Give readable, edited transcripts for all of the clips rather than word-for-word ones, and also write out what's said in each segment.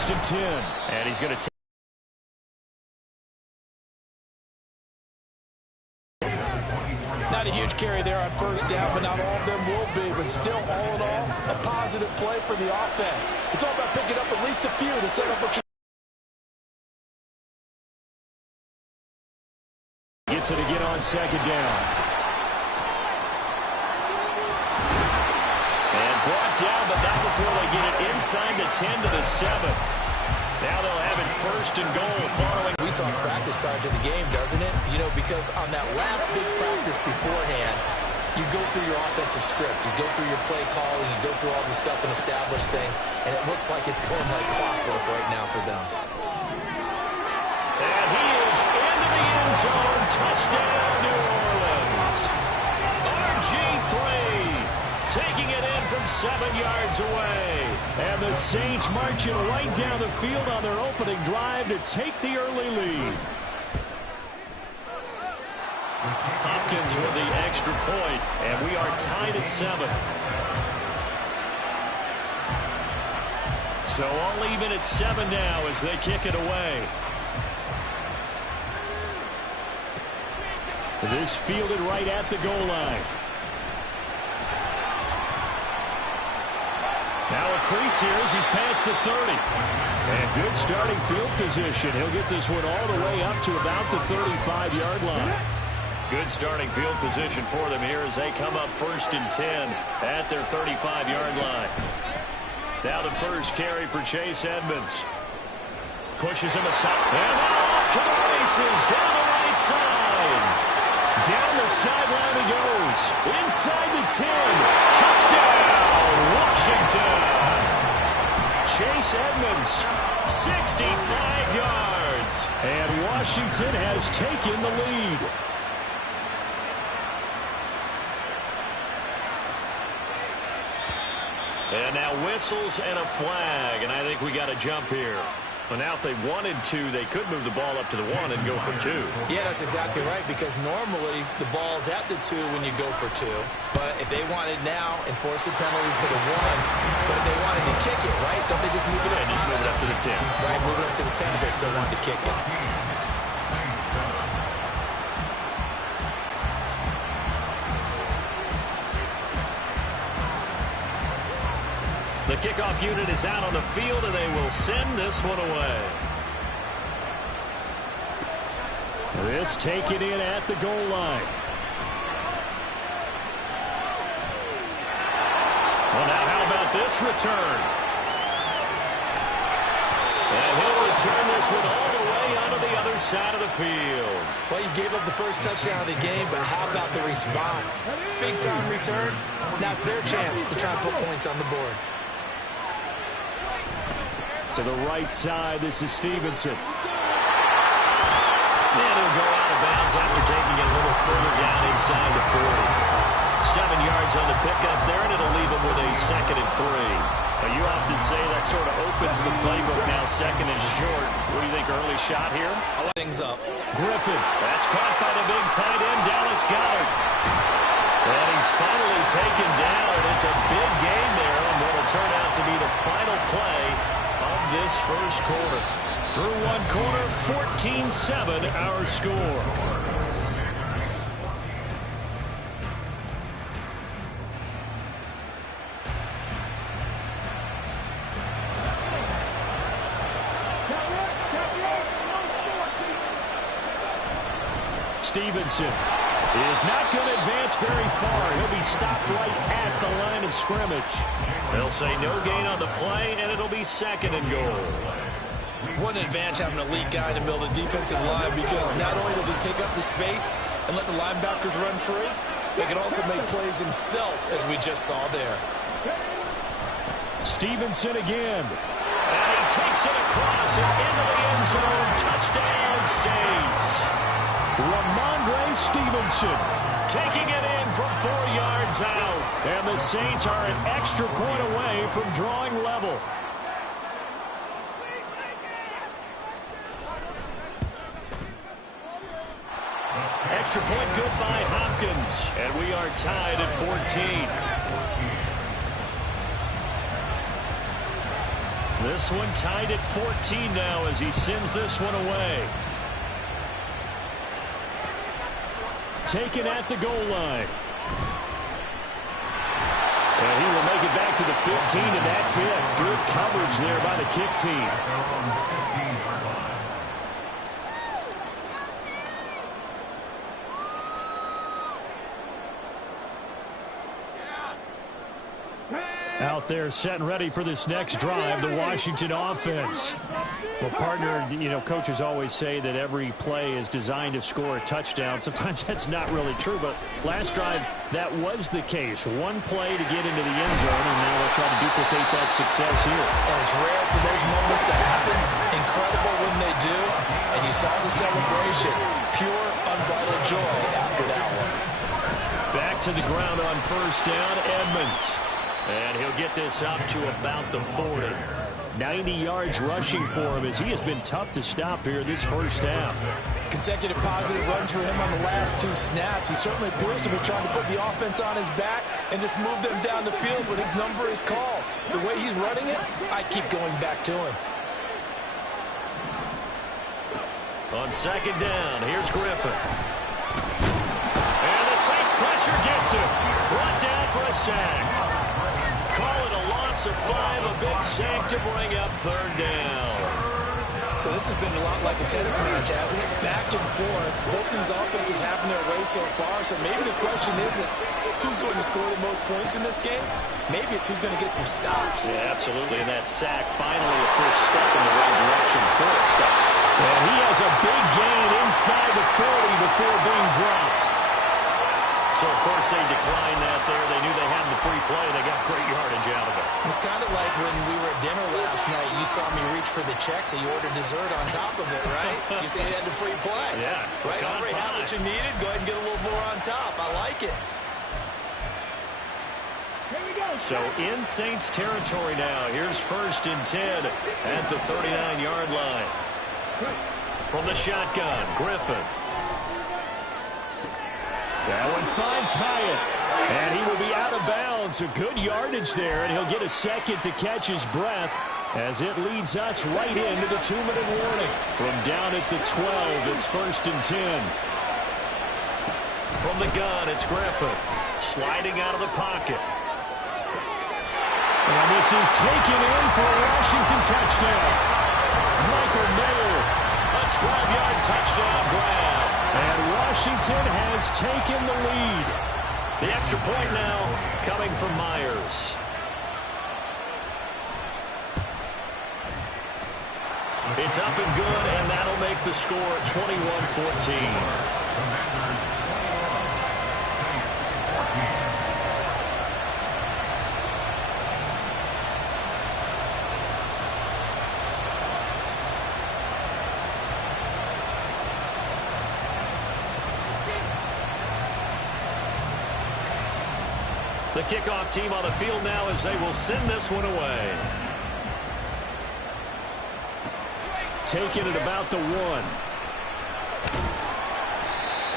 first and 10. And he's going to take. Not a huge carry there on first down, but not all of them will be. But still, all in all, a positive play for the offense. It's all about picking up at least a few to set up what you. Gets it again on second down. And brought down, but not before they get it inside the 10 to the 7. Now they'll have it first and goal following. We saw practice prior to the game, doesn't it? You know, because on that last big practice beforehand, you go through your offensive script. You go through your play calling. You go through all this stuff and establish things. And it looks like it's going like clockwork right now for them. And he is into the end zone. Touchdown, New Orleans. RG3 taking it in from 7 yards away. And the Saints marching right down the field on their opening drive to take the early lead. Hopkins with the extra point, and we are tied at 7. So all even at 7 now as they kick it away. This fielded right at the goal line. Now a crease here as he's past the 30. And good starting field position. He'll get this one all the way up to about the 35-yard line. Good starting field position for them here as they come up first and 10 at their 35-yard line. Now the first carry for Chase Edmonds. Pushes him aside. And off to the races down the right side. Down the sideline he goes. Inside the 10. Touchdown, Washington. Chase Edmonds, 65 yards. And Washington has taken the lead. And now whistles and a flag. And I think we got a jump here. Well, now if they wanted to, they could move the ball up to the 1 and go for 2. Yeah, that's exactly right, because normally the ball's at the 2 when you go for 2. But if they wanted now, enforce the penalty to the 1. But if they wanted to kick it, right, don't they just move it up? And just move it up to the 10. Right, move it up to the 10 if they still wanted to kick it. The kickoff unit is out on the field, and they will send this one away. This taken in at the goal line. Well, now how about this return? And he'll return this one all the way onto the other side of the field. Well, you gave up the first touchdown of the game, but how about the response? Big-time return. Now it's their chance to try and put points on the board. To the right side, this is Stevenson. And he'll go out of bounds after taking it a little further down inside the 40. 7 yards on the pickup there, and it'll leave him with a 2nd and 3. Well, you often say that sort of opens the playbook now, 2nd and short. What do you think, early shot here? I'll let things up. Griffin, that's caught by the big tight end, Dallas Goedert. And he's finally taken down, and it's a big game there on what will turn out to be the final play of this first quarter. Through one quarter, 14-7 our score. Stevenson is not going to advance very far. He'll be stopped right at the line of scrimmage. They'll say no gain on the play, and it'll be 2nd and goal. What an advantage having an elite guy in the middle of the defensive line, because not only does he take up the space and let the linebackers run free, he can also make plays himself, as we just saw there. Stevenson again. And he takes it across and into the end zone. Touchdown, Saints. Ramondre Stevenson taking it in from 4 yards out. And the Saints are an extra point away from drawing level. Extra point good by Hopkins. And we are tied at 14. This one tied at 14 now as he sends this one away. Taken at the goal line. And he will make it back to the 15, and that's it. Good coverage there by the kick team. Out there set and ready for this next drive, the Washington offense. Well, partner, coaches always say that every play is designed to score a touchdown. Sometimes that's not really true, but last drive, that was the case. One play to get into the end zone, and now they'll try to duplicate that success here. And it's rare for those moments to happen. Incredible when they do. And you saw the celebration. Pure, unbridled joy after that one. Back to the ground on first down, Edmonds. And he'll get this up to about the 40. 90 yards rushing for him as he has been tough to stop here this first half. Consecutive positive runs for him on the last 2 snaps. He certainly appears to be trying to put the offense on his back and just move them down the field when his number is called. The way he's running it, I keep going back to him. On second down, here's Griffin. And the Saints pressure gets him. Brought down for a sack. Call it a loss of 5, a big sack to bring up third down. So this has been a lot like a tennis match, hasn't it? Back and forth. Both these offenses having their way so far. So maybe the question isn't who's going to score the most points in this game. Maybe it's who's going to get some stops. Yeah, absolutely. And that sack finally a first step in the right direction for a stop. And he has a big gain inside the 40 before being dropped. So, of course, they declined that there. They knew they had the free play. They got great yardage out of it. It's kind of like when we were at dinner last night. You saw me reach for the check, so you ordered dessert on top of it, right? You say you had the free play. Yeah. Right? Already had what you needed. Go ahead and get a little more on top. I like it. Here we go. So, in Saints territory now. Here's first and 10 at the 39-yard line. From the shotgun, Griffin. That one finds Hyatt, and he will be out of bounds. A good yardage there, and he'll get a second to catch his breath as it leads us right into the 2-minute warning. From down at the 12, it's first and 10. From the gun, it's Griffin, sliding out of the pocket. And this is taken in for a Washington touchdown. Michael Mayer, a 12-yard touchdown grab. And Washington has taken the lead. The extra point now coming from Myers. It's up and good, and that'll make the score 21-14. The kickoff team on the field now as they will send this one away. Taking it about the 1.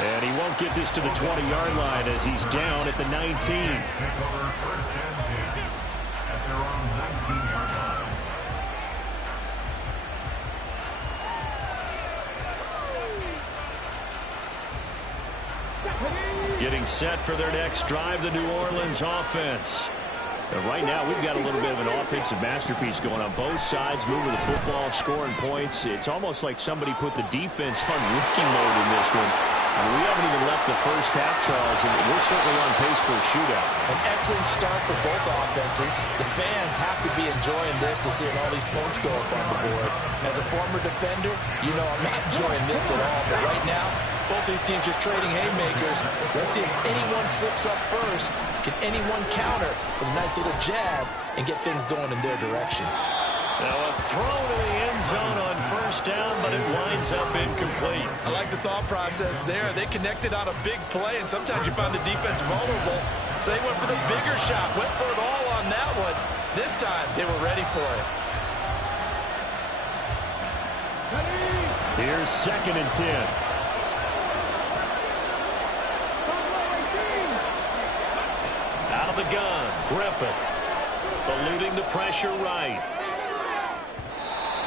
And he won't get this to the 20-yard line as he's down at the 19. Getting set for their next drive, the New Orleans offense. And right now, we've got a little bit of an offensive masterpiece going on both sides, moving the football, scoring points. It's almost like somebody put the defense on rookie mode in this one. We haven't even left the first half, Charles, and we're certainly on pace for a shootout. An excellent start for both offenses. The fans have to be enjoying this to seeing all these points go up on the board. As a former defender, you know I'm not enjoying this at all. But right now, both these teams just trading haymakers. Let's see if anyone slips up first. Can anyone counter with a nice little jab and get things going in their direction? Now a throw to the end zone on first down, but it winds up incomplete. I like the thought process there. They connected on a big play, and sometimes you find the defense vulnerable. So they went for the bigger shot, went for it all on that one. This time, they were ready for it. Here's second and 10. Out of the gun, Griffin. Eluding the pressure right.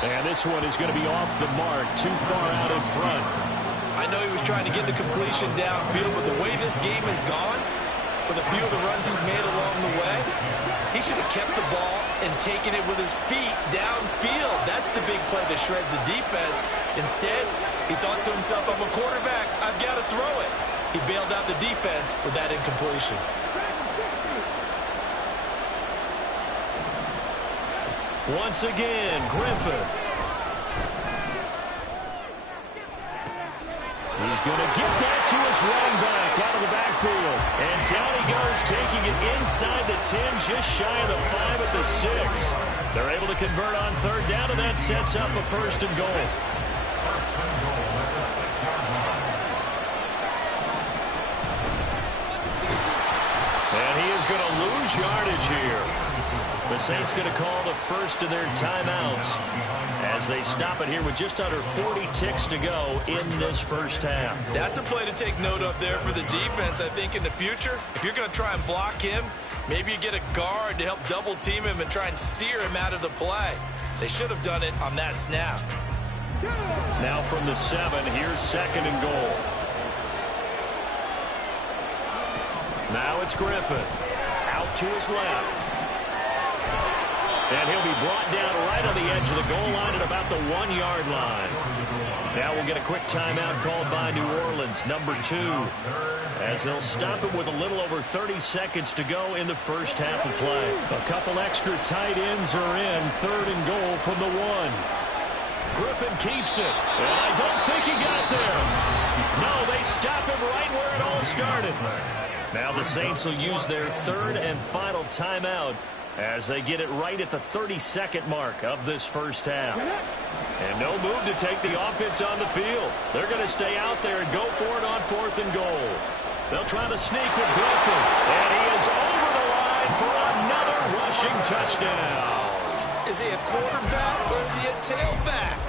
And this one is going to be off the mark, too far out in front. I know he was trying to get the completion downfield, but the way this game has gone, with a few of the runs he's made along the way, he should have kept the ball and taken it with his feet downfield. That's the big play that shreds the defense. Instead, he thought to himself, I'm a quarterback, I've got to throw it. He bailed out the defense with that incompletion. Once again, Griffin. He's going to get that to his running back out of the backfield. And down he goes, taking it inside the 10, just shy of the 5 at the 6. They're able to convert on third down, and that sets up a first and goal. And he is going to lose yardage here. The Saints going to call the first of their timeouts as they stop it here with just under 40 ticks to go in this first half. That's a play to take note of there for the defense. I think in the future, if you're going to try and block him, maybe you get a guard to help double team him and try and steer him out of the play. They should have done it on that snap. Now from the 7, here's second and goal. Now it's Griffin. Out to his left. And he'll be brought down right on the edge of the goal line at about the 1-yard line. Now we'll get a quick timeout called by New Orleans, number 2, as they'll stop it with a little over 30 seconds to go in the first half of play. A couple extra tight ends are in, third and goal from the 1. Griffin keeps it, and I don't think he got there. No, they stop him right where it all started. Now the Saints will use their third and final timeout as they get it right at the 32nd mark of this first half. And no move to take the offense on the field. They're going to stay out there and go for it on fourth and goal. They'll try to sneak with Griffin. And he is over the line for another rushing touchdown. Is he a quarterback or is he a tailback?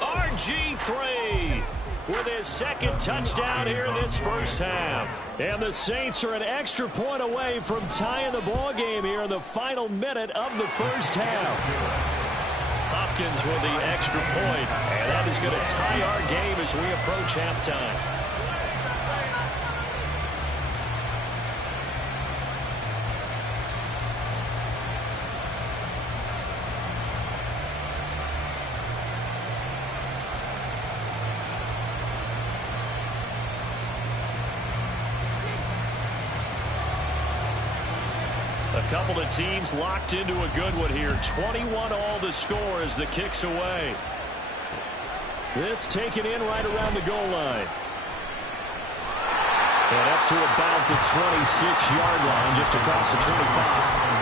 RG3 with his second touchdown here in this first half. And the Saints are an extra point away from tying the ball game here in the final minute of the first half. Hopkins with the extra point, and that is going to tie our game as we approach halftime. A couple of teams locked into a good one here. 21 all the score as the kick's away. This taken in right around the goal line. And up to about the 26-yard line, just across the 25.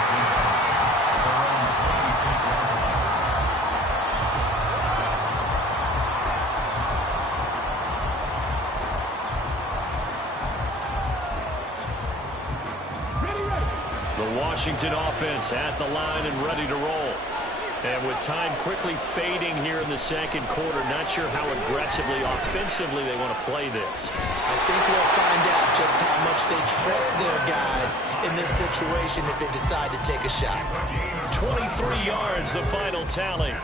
Washington offense at the line and ready to roll. And with time quickly fading here in the second quarter, not sure how aggressively, offensively they want to play this. I think we'll find out just how much they trust their guys in this situation if they decide to take a shot. 23 yards, the final tally.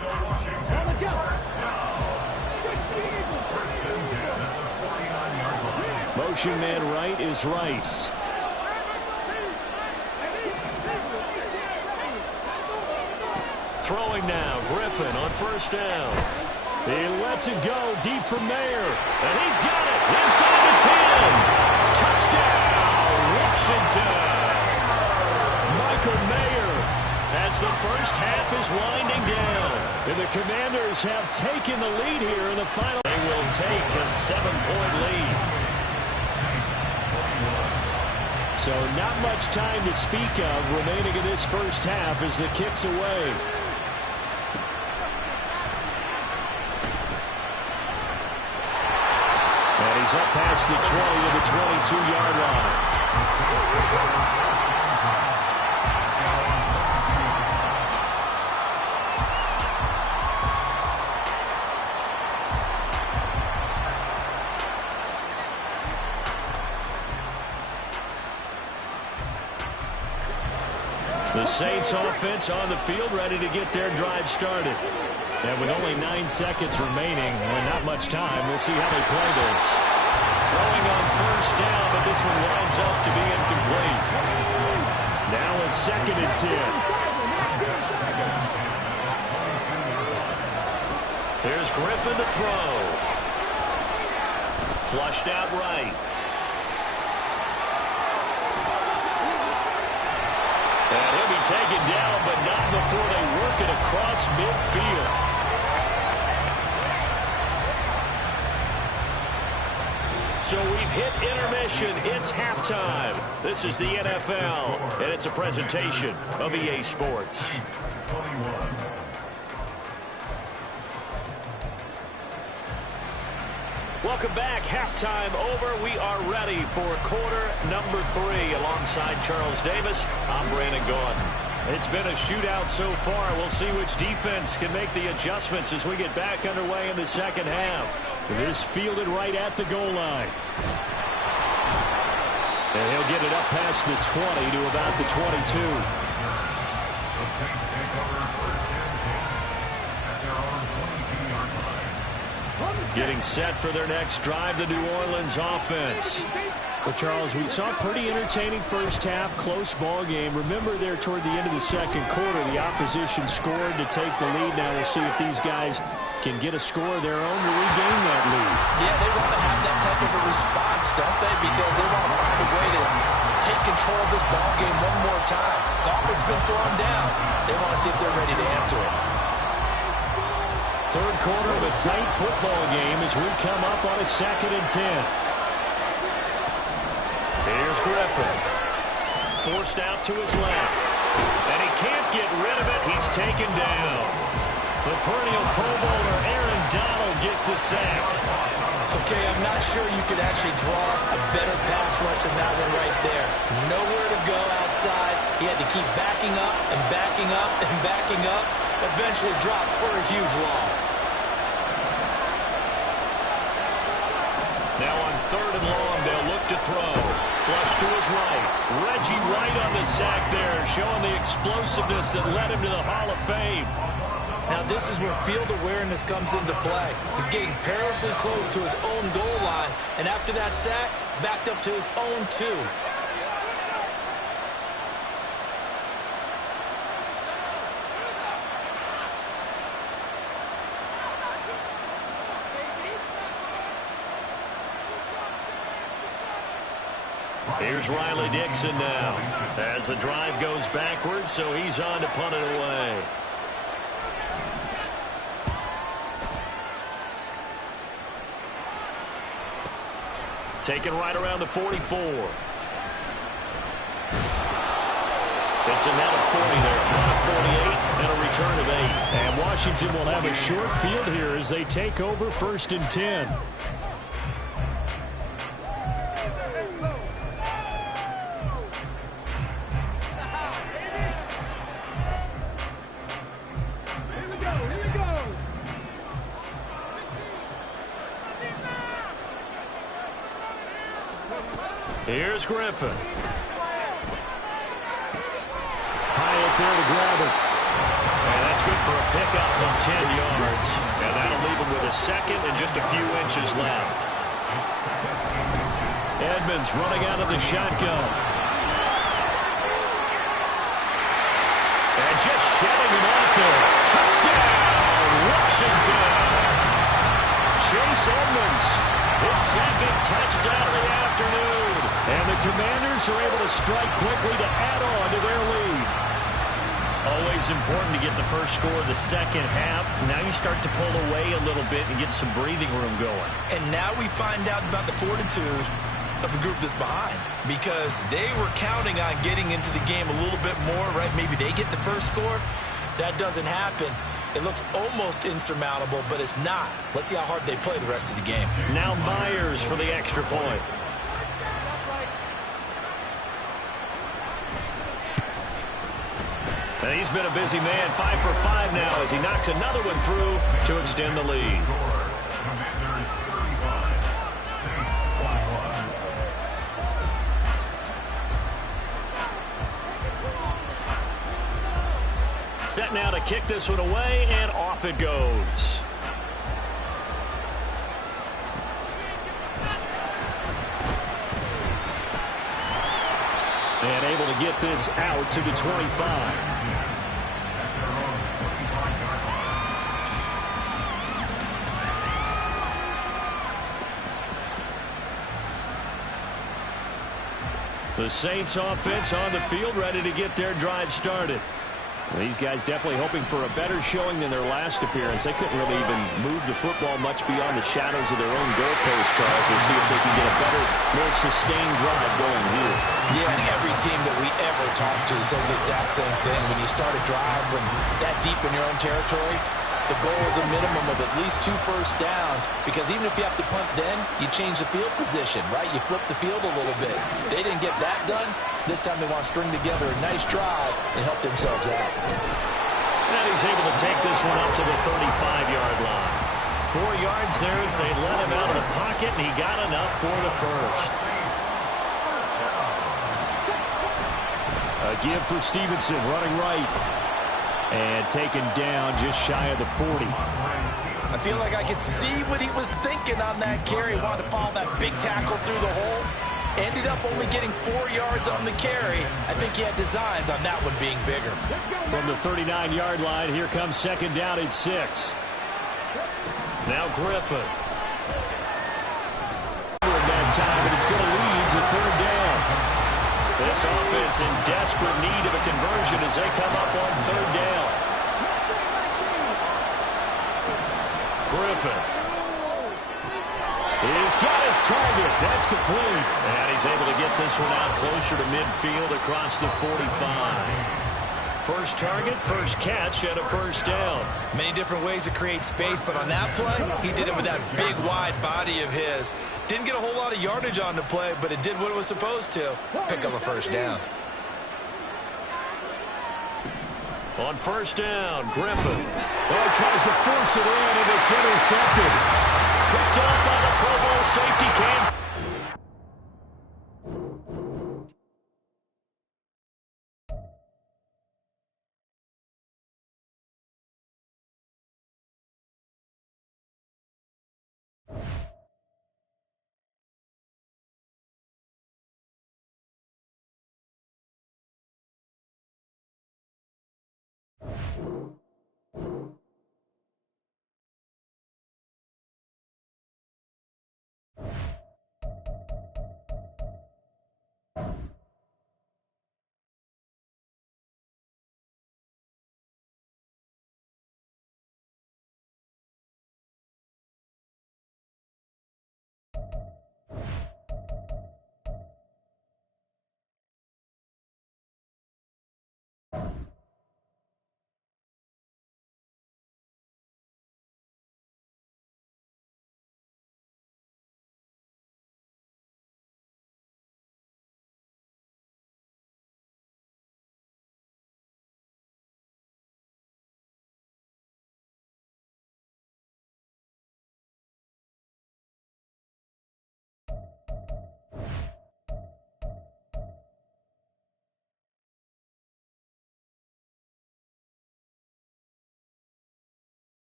Motion man right is Rice. Throwing now, Griffin on first down. He lets it go deep for Mayer. And he's got it inside the 10. Touchdown, Washington. Michael Mayer as the first half is winding down. And the Commanders have taken the lead here in the final. They will take a 7-point lead. So not much time to speak of remaining in this first half as the kick's away. And he's up past the 20 to the 22-yard line. The Saints offense on the field ready to get their drive started. And with only 9 seconds remaining, and not much time, we'll see how they play this. Throwing on first down, but this one winds up to be incomplete. Now a 2nd and 10. Here's Griffin to throw. Flushed out right. And he'll be taken down, but not before they work it across midfield. So we've hit intermission. It's halftime. This is the NFL, and it's a presentation of EA Sports. Welcome back. Halftime over. We are ready for quarter number 3. Alongside Charles Davis, I'm Brandon Gordon. It's been a shootout so far. We'll see which defense can make the adjustments as we get back underway in the second half. This fielded right at the goal line. And he'll get it up past the 20 to about the 22. Getting set for their next drive, the New Orleans offense. But, Charles, we saw a pretty entertaining first half, close ball game. Remember there toward the end of the second quarter, the opposition scored to take the lead. Now we'll see if these guys can get a score of their own to regain that lead. Yeah, they want to have that type of a response, don't they? Because they want to find a way to take control of this ball game one more time. The offense has been thrown down. They want to see if they're ready to answer it. Third quarter of a tight football game as we come up on a 2nd and 10. Here's Griffin. Forced out to his left. And he can't get rid of it. He's taken down. The perennial Pro Bowler Aaron Donald gets the sack. Okay, I'm not sure you could actually draw a better pass rush than that one right there. Nowhere to go outside. He had to keep backing up and backing up and backing up. Eventually dropped for a huge loss. Now on 3rd and long, they'll look to throw. Flush to his right. Reggie White on the sack there, showing the explosiveness that led him to the Hall of Fame. Now this is where field awareness comes into play. He's getting perilously close to his own goal line, and after that sack, backed up to his own 2. Here's Riley Dixon now as the drive goes backwards, so he's on to punt it away. Taken right around the 44. It's a net of 40 there, punt of 48, and a return of 8. And Washington will have a short field here as they take over 1st and 10. Here's Griffin. Hyatt there to grab it. And that's good for a pickup of 10 yards. And that'll leave him with a 2nd and just a few inches left. Edmonds running out of the shotgun. And just shedding him off there. Touchdown, Washington. Chase Edmonds, his 2nd touchdown of the afternoon. And the Commanders are able to strike quickly to add on to their lead. Always important to get the first score of the second half. Now you start to pull away a little bit and get some breathing room going. And now we find out about the fortitude of the group that's behind, because they were counting on getting into the game a little bit more, right? Maybe they get the first score. That doesn't happen. It looks almost insurmountable, but it's not. Let's see how hard they play the rest of the game. Now Myers for the extra point. And he's been a busy man, 5 for 5 now as he knocks another one through to extend the lead. Set now to kick this one away, and off it goes. And able to get this out to the 25. The Saints offense on the field, ready to get their drive started. Well, these guys definitely hoping for a better showing than their last appearance. They couldn't really even move the football much beyond the shadows of their own goalpost, Charles. We'll see if they can get a better, more sustained drive going here. Yeah, and every team that we ever talk to says the exact same thing. When you start a drive from that deep in your own territory, the goal is a minimum of at least 2 first downs, because even if you have to punt then, you change the field position, right? You flip the field a little bit. They didn't get that done. This time they want to string together a nice drive and help themselves out. And he's able to take this one up to the 35-yard line. 4 yards there as they let him out of the pocket, and he got enough for the first. A give for Stevenson, running right. And taken down just shy of the 40. I feel like I could see what he was thinking on that carry. Wanted to follow that big tackle through the hole. Ended up only getting 4 yards on the carry. I think he had designs on that one being bigger. From the 39-yard line, here comes second down at 6. Now Griffin. In that time, and it's going to lead to third down. This offense in desperate need of a conversion as they come up on third down. Griffin. He's got his target. That's complete. And he's able to get this one out closer to midfield across the 45. First target, first catch, and a first down. Many different ways to create space, but on that play, he did it with that big, wide body of his. Didn't get a whole lot of yardage on the play, but it did what it was supposed to. Pick up a first down. On first down, Griffin. Oh, he tries to force it in, and it's intercepted. Picked up by the Pro Bowl safety Cam.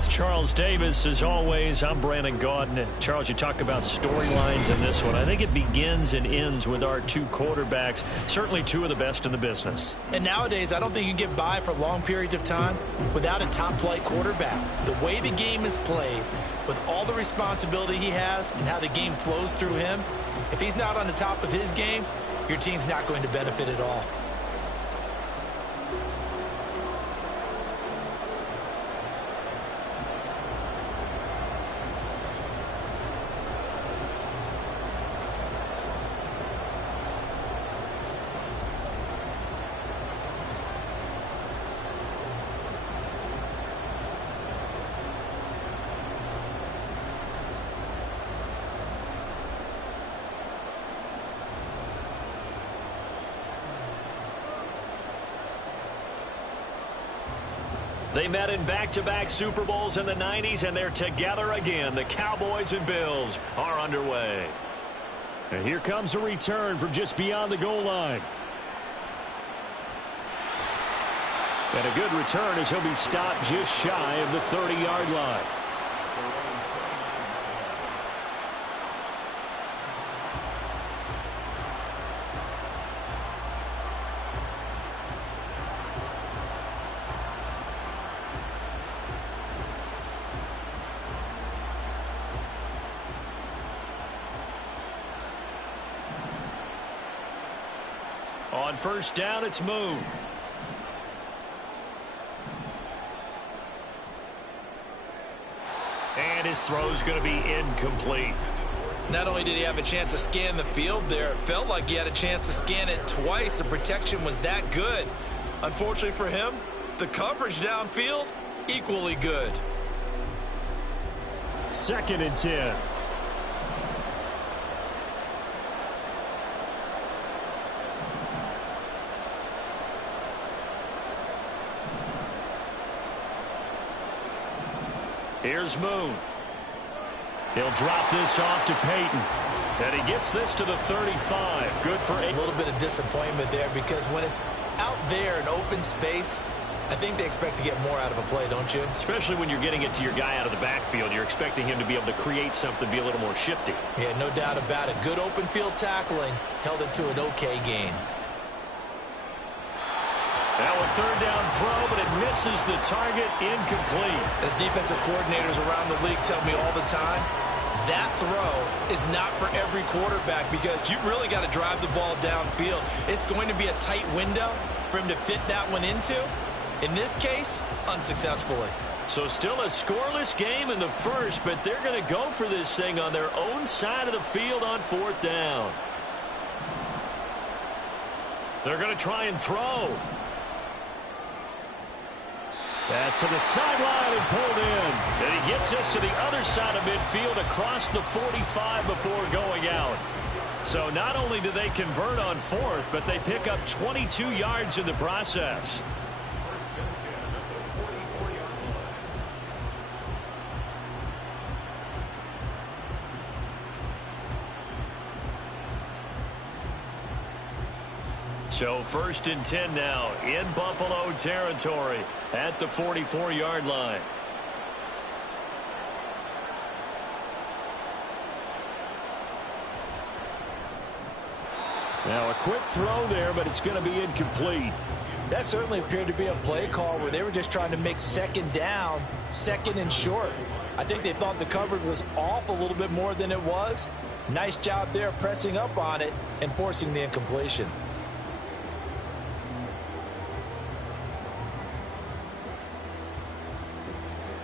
with Charles Davis. As always, I'm Brandon Gaudin. Charles, you talk about storylines in this one. I think it begins and ends with our two quarterbacks, certainly two of the best in the business. And nowadays, I don't think you can get by for long periods of time without a top-flight quarterback. The way the game is played, with all the responsibility he has and how the game flows through him, if he's not on the top of his game, your team's not going to benefit at all. They met in back-to-back Super Bowls in the 90s, and they're together again. The Cowboys and Bills are underway. And here comes a return from just beyond the goal line. And a good return as he'll be stopped just shy of the 30-yard line. On first down, it's Moon. And his throw's going to be incomplete. Not only did he have a chance to scan the field there, it felt like he had a chance to scan it twice. The protection was that good. Unfortunately for him, the coverage downfield, equally good. 2nd and 10. Here's Moon. He'll drop this off to Peyton. And he gets this to the 35. Good for 8. A little bit of disappointment there because when it's out there in open space, I think they expect to get more out of a play, don't you? Especially when you're getting it to your guy out of the backfield. You're expecting him to be able to create something, be a little more shifty. Yeah, no doubt about it. Good open field tackling held it to an okay gain. Now a third down throw, but it misses the target, incomplete. As defensive coordinators around the league tell me all the time, that throw is not for every quarterback because you've really got to drive the ball downfield. It's going to be a tight window for him to fit that one into. In this case, unsuccessfully. So still a scoreless game in the first, but they're going to go for this thing on their own side of the field on 4th down. They're going to try and throw. Pass to the sideline and pulled in. And he gets this to the other side of midfield across the 45 before going out. So not only do they convert on 4th, but they pick up 22 yards in the process. So 1st and 10 now in Buffalo territory at the 44-yard line. Now a quick throw there, but it's going to be incomplete. That certainly appeared to be a play call where they were just trying to make 2nd down, 2nd and short. I think they thought the coverage was off a little bit more than it was. Nice job there pressing up on it and forcing the incompletion.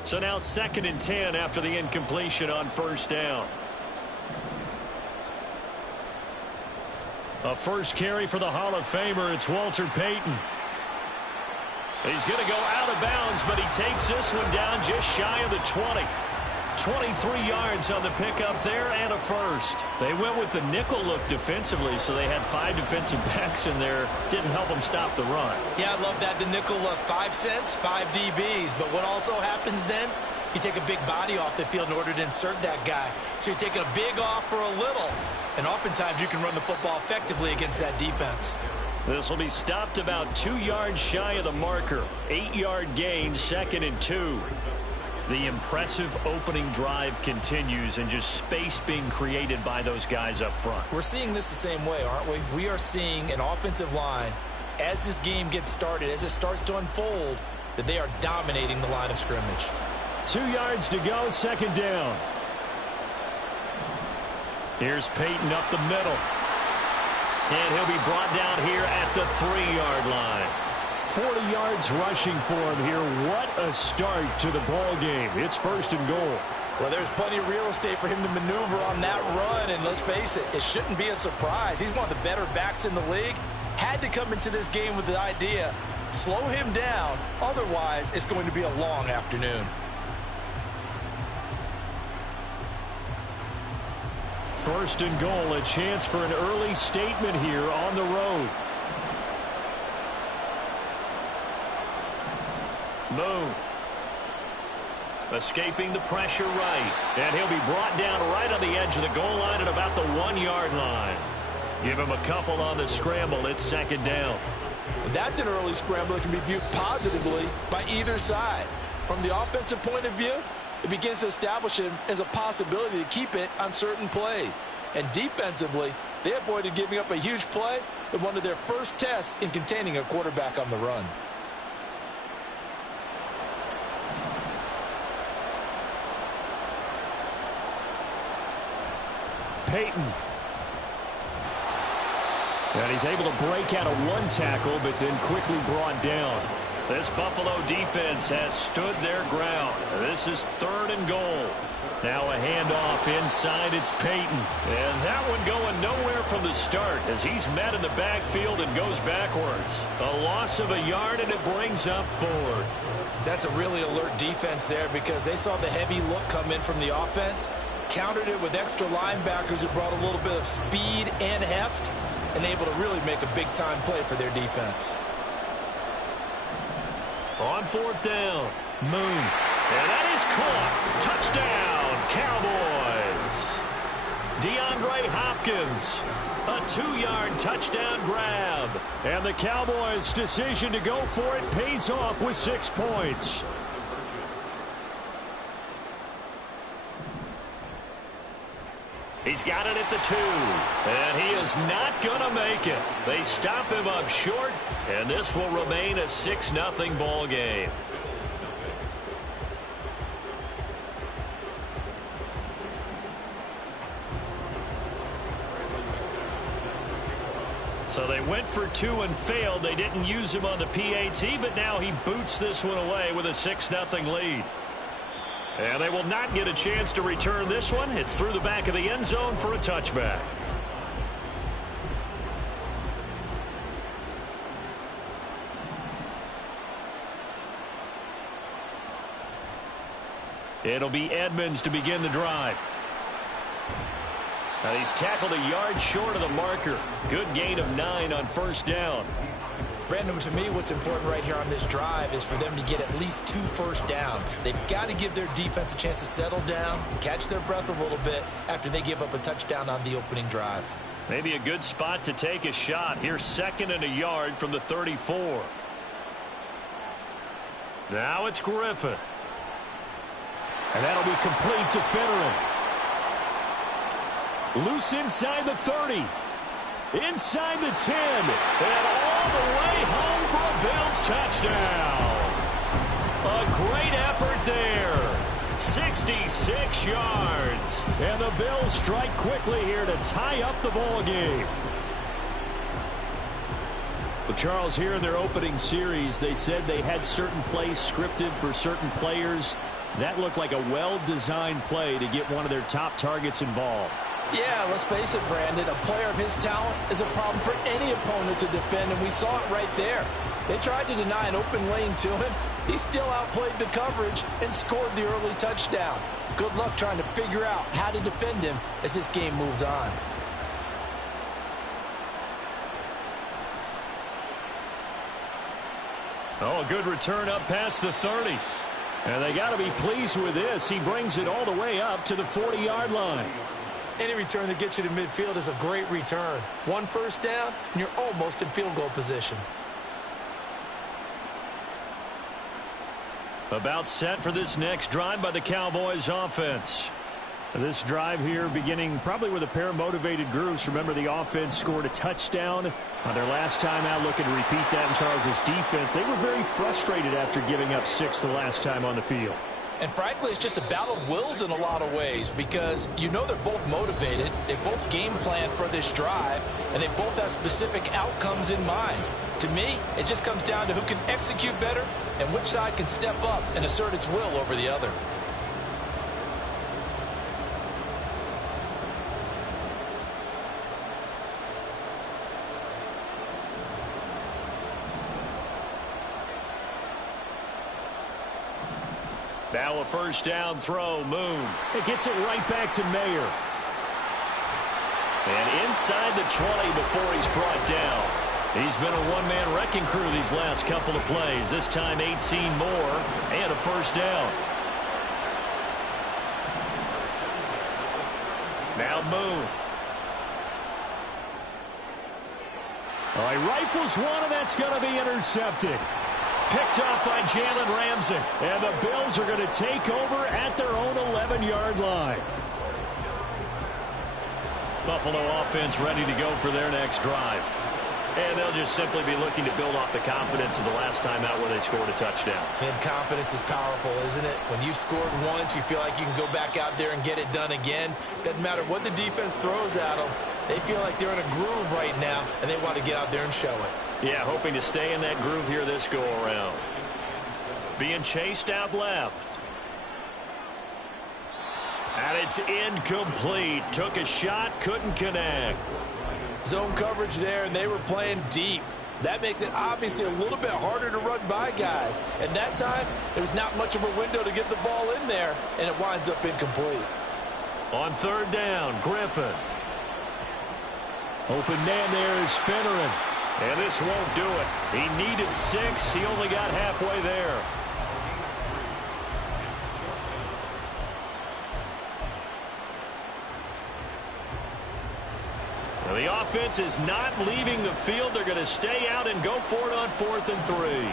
So now 2nd and 10 after the incompletion on 1st down. A first carry for the Hall of Famer. It's Walter Payton. He's going to go out of bounds, but he takes this one down just shy of the 20. 23 yards on the pickup there and a first. They went with the nickel look defensively, so they had 5 defensive backs in there. Didn't help them stop the run. Yeah, I love that, the nickel look. 5 cents, 5 DBs. But what also happens then, you take a big body off the field in order to insert that guy. So you're taking a big off for a little. And oftentimes you can run the football effectively against that defense. This will be stopped about 2 yards shy of the marker. 8-yard gain, 2nd and 2. The impressive opening drive continues and just space being created by those guys up front. We're seeing this the same way, aren't we? We are seeing an offensive line, as this game gets started, as it starts to unfold, that they are dominating the line of scrimmage. 2 yards to go, second down. Here's Peyton up the middle. And he'll be brought down here at the 3-yard line. 40 yards rushing for him here. What a start to the ball game. It's first and goal. Well, there's plenty of real estate for him to maneuver on that run, and let's face it, it shouldn't be a surprise. He's one of the better backs in the league. Had to come into this game with the idea, slow him down, otherwise it's going to be a long afternoon. First and goal, a chance for an early statement here on the road. Moon. Escaping the pressure right. And he'll be brought down right on the edge of the goal line at about the 1-yard line. Give him a couple on the scramble. It's second down. That's an early scramble that can be viewed positively by either side. From the offensive point of view, it begins to establish him as a possibility to keep it on certain plays. And defensively, they avoided giving up a huge play in one of their first tests in containing a quarterback on the run. Peyton. And he's able to break out of one tackle, but then quickly brought down. This Buffalo defense has stood their ground. This is third and goal. Now a handoff inside. It's Peyton. And that one going nowhere from the start as he's met in the backfield and goes backwards. A loss of a yard, and it brings up fourth. That's a really alert defense there because they saw the heavy look come in from the offense, countered it with extra linebackers who brought a little bit of speed and heft, and able to really make a big-time play for their defense. On fourth down, Moon. And that is caught. Touchdown, Cowboys. DeAndre Hopkins, a 2-yard touchdown grab. And the Cowboys' decision to go for it pays off with 6 points. He's got it at the 2, and he is not going to make it. They stop him up short, and this will remain a 6-0 ball game. So they went for 2 and failed. They didn't use him on the PAT, but now he boots this one away with a 6-0 lead. And they will not get a chance to return this one. It's through the back of the end zone for a touchback. It'll be Edmonds to begin the drive. And he's tackled a yard short of the marker. Good gain of 9 on first down. Brandon, to me, what's important right here on this drive is for them to get at least 2 first downs. They've got to give their defense a chance to settle down, catch their breath a little bit after they give up a touchdown on the opening drive. Maybe a good spot to take a shot. Here's 2nd and a yard from the 34. Now it's Griffin. And that'll be complete to Fitterer. Loose inside the 30. Inside the 10. And all the way home for a Bills touchdown. A great effort there. 66 yards. And the Bills strike quickly here to tie up the ball game. Well, Charles, here in their opening series, they said they had certain plays scripted for certain players. That looked like a well-designed play to get one of their top targets involved. Yeah, let's face it, Brandon. A player of his talent is a problem for any opponent to defend, and we saw it right there. They tried to deny an open lane to him. He still outplayed the coverage and scored the early touchdown. Good luck trying to figure out how to defend him as this game moves on. Oh, a good return up past the 30. And they got to be pleased with this. He brings it all the way up to the 40-yard line. Any return that gets you to midfield is a great return. 1 first down, and you're almost in field goal position. About set for this next drive by the Cowboys offense. This drive here beginning probably with a pair of motivated groups. Remember, the offense scored a touchdown on their last time out, looking to repeat that in Charles' defense. They were very frustrated after giving up 6 the last time on the field. And frankly, it's just a battle of wills in a lot of ways because you know they're both motivated. They both game plan for this drive, and they both have specific outcomes in mind. To me, it just comes down to who can execute better and which side can step up and assert its will over the other. Now a first down throw, Moon. It gets it right back to Mayer. And inside the 20 before he's brought down. He's been a one-man wrecking crew these last couple of plays. This time 18 more and a first down. Now Moon. He rifles one, and that's going to be intercepted. Picked up by Jalen Ramsey. And the Bills are going to take over at their own 11-yard line. Buffalo offense ready to go for their next drive. And they'll just simply be looking to build off the confidence of the last time out where they scored a touchdown. And confidence is powerful, isn't it? When you've scored once, you feel like you can go back out there and get it done again. Doesn't matter what the defense throws at them. They feel like they're in a groove right now, and they want to get out there and show it. Yeah, hoping to stay in that groove here this go-around. Being chased out left. And it's incomplete. Took a shot, couldn't connect. Zone coverage there, and they were playing deep. That makes it obviously a little bit harder to run by guys. And that time, there's not much of a window to get the ball in there, and it winds up incomplete. On third down, Griffin. Open man there is Finneran. And this won't do it. He needed 6. He only got halfway there. Now the offense is not leaving the field. They're going to stay out and go for it on 4th and 3.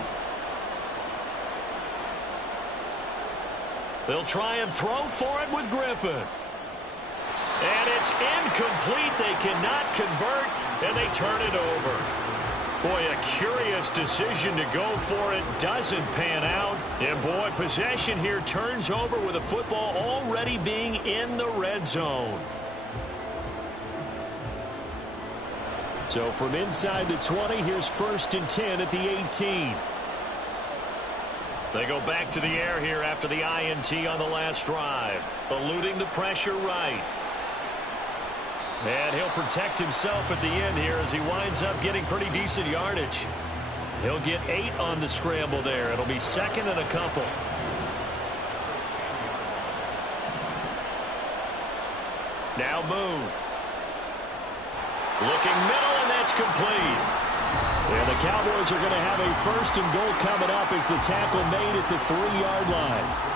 They'll try and throw for it with Griffin. And it's incomplete. They cannot convert, and they turn it over. Boy, a curious decision to go for it. Doesn't pan out. And, boy, possession here turns over with the football already being in the red zone. So from inside the 20, here's 1st and 10 at the 18. They go back to the air here after the INT on the last drive. Eluding the pressure right. And he'll protect himself at the end here as he winds up getting pretty decent yardage. He'll get 8 on the scramble there. It'll be 2nd and a couple. Now Moon. Looking middle, and that's complete. And the Cowboys are going to have a 1st and goal coming up as the tackle made at the 3-yard line.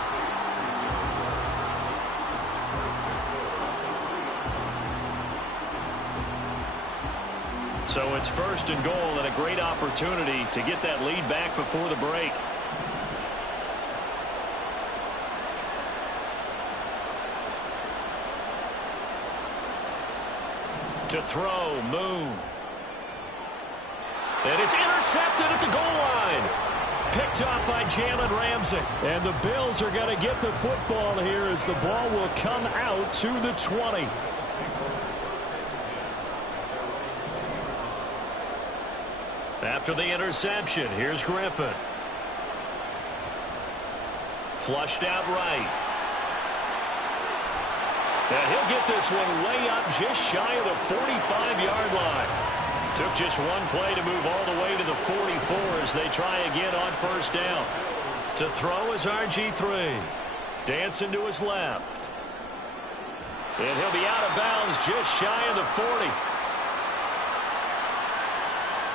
So it's 1st and goal and a great opportunity to get that lead back before the break. To throw, Moon. And it's intercepted at the goal line. Picked up by Jalen Ramsey. And the Bills are going to get the football here as the ball will come out to the 20. After the interception, here's Griffin. Flushed out right. And he'll get this one way up just shy of the 45-yard line. Took just one play to move all the way to the 44 as they try again on 1st down. To throw is RG3. Dancing to his left. And he'll be out of bounds just shy of the 40.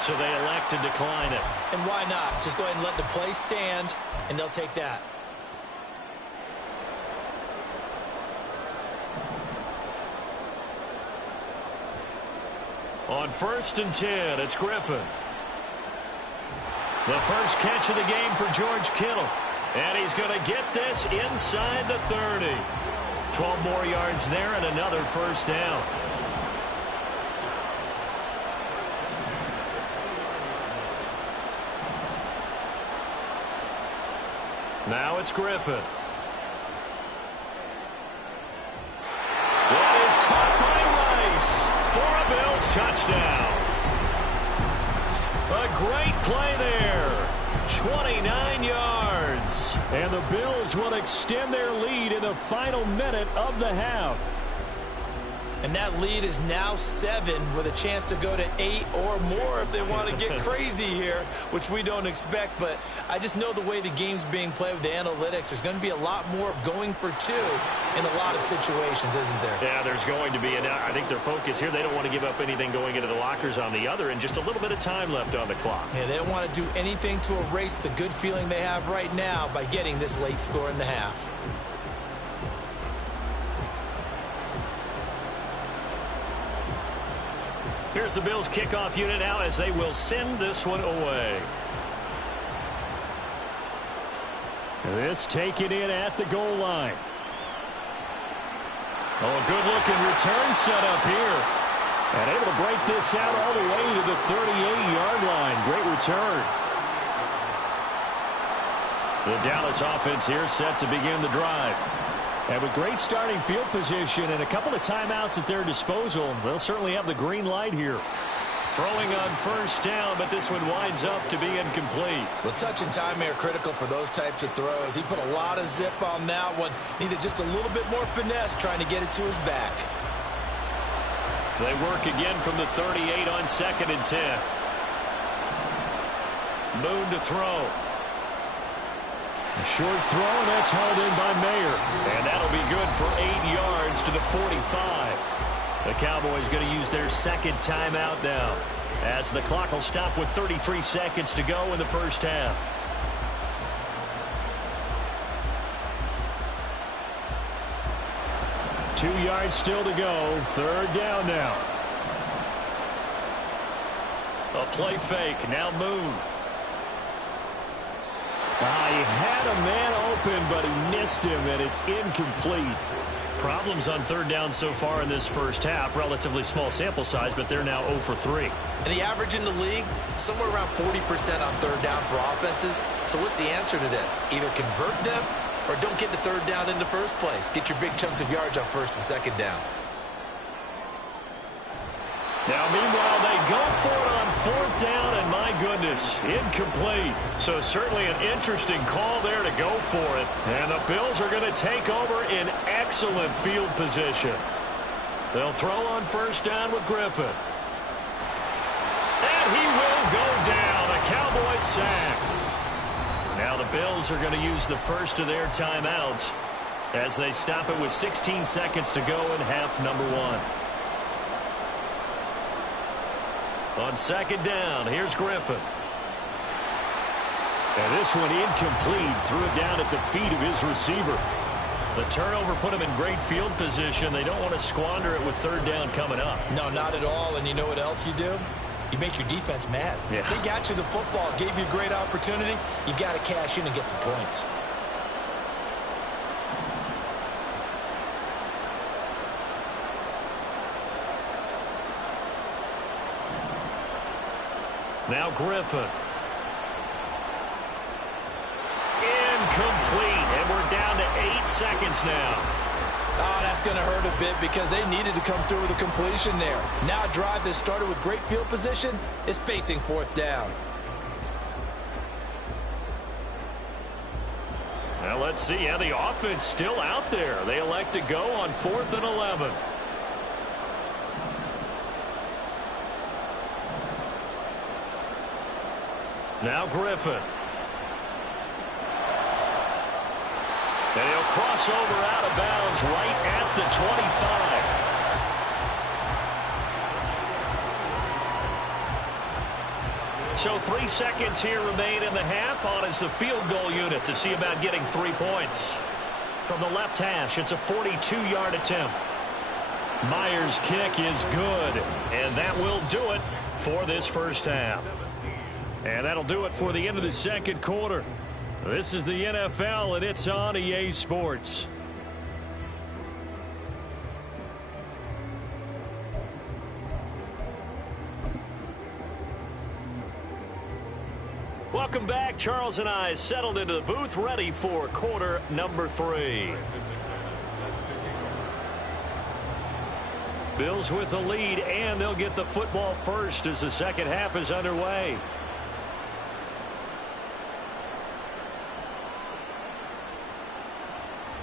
So they elect to decline it. And why not? Just go ahead and let the play stand, and they'll take that. On 1st and 10, it's Griffin. The first catch of the game for George Kittle. And he's going to get this inside the 30. 12 more yards there and another first down. Now it's Griffin. That is caught by Rice for a Bills touchdown. A great play there. 29 yards. And the Bills will extend their lead in the final minute of the half. And that lead is now 7 with a chance to go to 8 or more if they want to get crazy here, which we don't expect. But I just know the way the game's being played with the analytics, there's going to be a lot more of going for 2 in a lot of situations, isn't there? Yeah, there's going to be. And I think their focus here, they don't want to give up anything going into the lockers on the other, and just a little bit of time left on the clock. Yeah, they don't want to do anything to erase the good feeling they have right now by getting this late score in the half. Here's the Bills kickoff unit now as they will send this one away. This taken in at the goal line. Oh, a good-looking return set up here. And able to break this out all the way to the 38-yard line. Great return. The Dallas offense here set to begin the drive. And with great starting field position and a couple of timeouts at their disposal, they'll certainly have the green light here. Throwing on first down, but this one winds up to be incomplete. Well, touch and time are critical for those types of throws. He put a lot of zip on that one. Needed just a little bit more finesse trying to get it to his back. They work again from the 38 on 2nd and 10. Moon to throw. A short throw, and that's hauled in by Mayer. And that'll be good for 8 yards to the 45. The Cowboys going to use their second timeout now, as the clock will stop with 33 seconds to go in the first half. Two yards still to go. Third down now. A play fake. Now Moon. He had a man open, but he missed him, and it's incomplete. Problems on third down so far in this first half. Relatively small sample size, but they're now 0 for 3. And the average in the league, somewhere around 40% on third down for offenses. So what's the answer to this? Either convert them or don't get the third down in the first place. Get your big chunks of yards on first and second down. Now, meanwhile, they go for it on fourth down, and my goodness, incomplete. So certainly an interesting call there to go for it. And the Bills are going to take over in excellent field position. They'll throw on first down with Griffin. And he will go down. A Cowboys sack. Now the Bills are going to use the first of their timeouts as they stop it with 16 seconds to go in half number 1. On second down, here's Griffin. And this one incomplete. Threw it down at the feet of his receiver. The turnover put him in great field position. They don't want to squander it with third down coming up. No, not at all. And you know what else you do? You make your defense mad. Yeah. They got you the football, gave you a great opportunity. You got to cash in and get some points. Now Griffin. Incomplete. And we're down to 8 seconds now. Oh, that's going to hurt a bit because they needed to come through with a completion there. Now a drive that started with great field position is facing fourth down. Now let's see. Yeah, the offense still out there. They elect to go on 4th and 11. Now Griffin. And he'll cross over out of bounds right at the 25. So 3 seconds here remain in the half. On is the field goal unit to see about getting 3 points. From the left hash, it's a 42-yard attempt. Myers' kick is good, and that will do it for this first half. And that'll do it for the end of the second quarter. This is the NFL, and it's on EA Sports. Welcome back. Charles and I settled into the booth, ready for quarter number 3. Bills with the lead, and they'll get the football first as the second half is underway.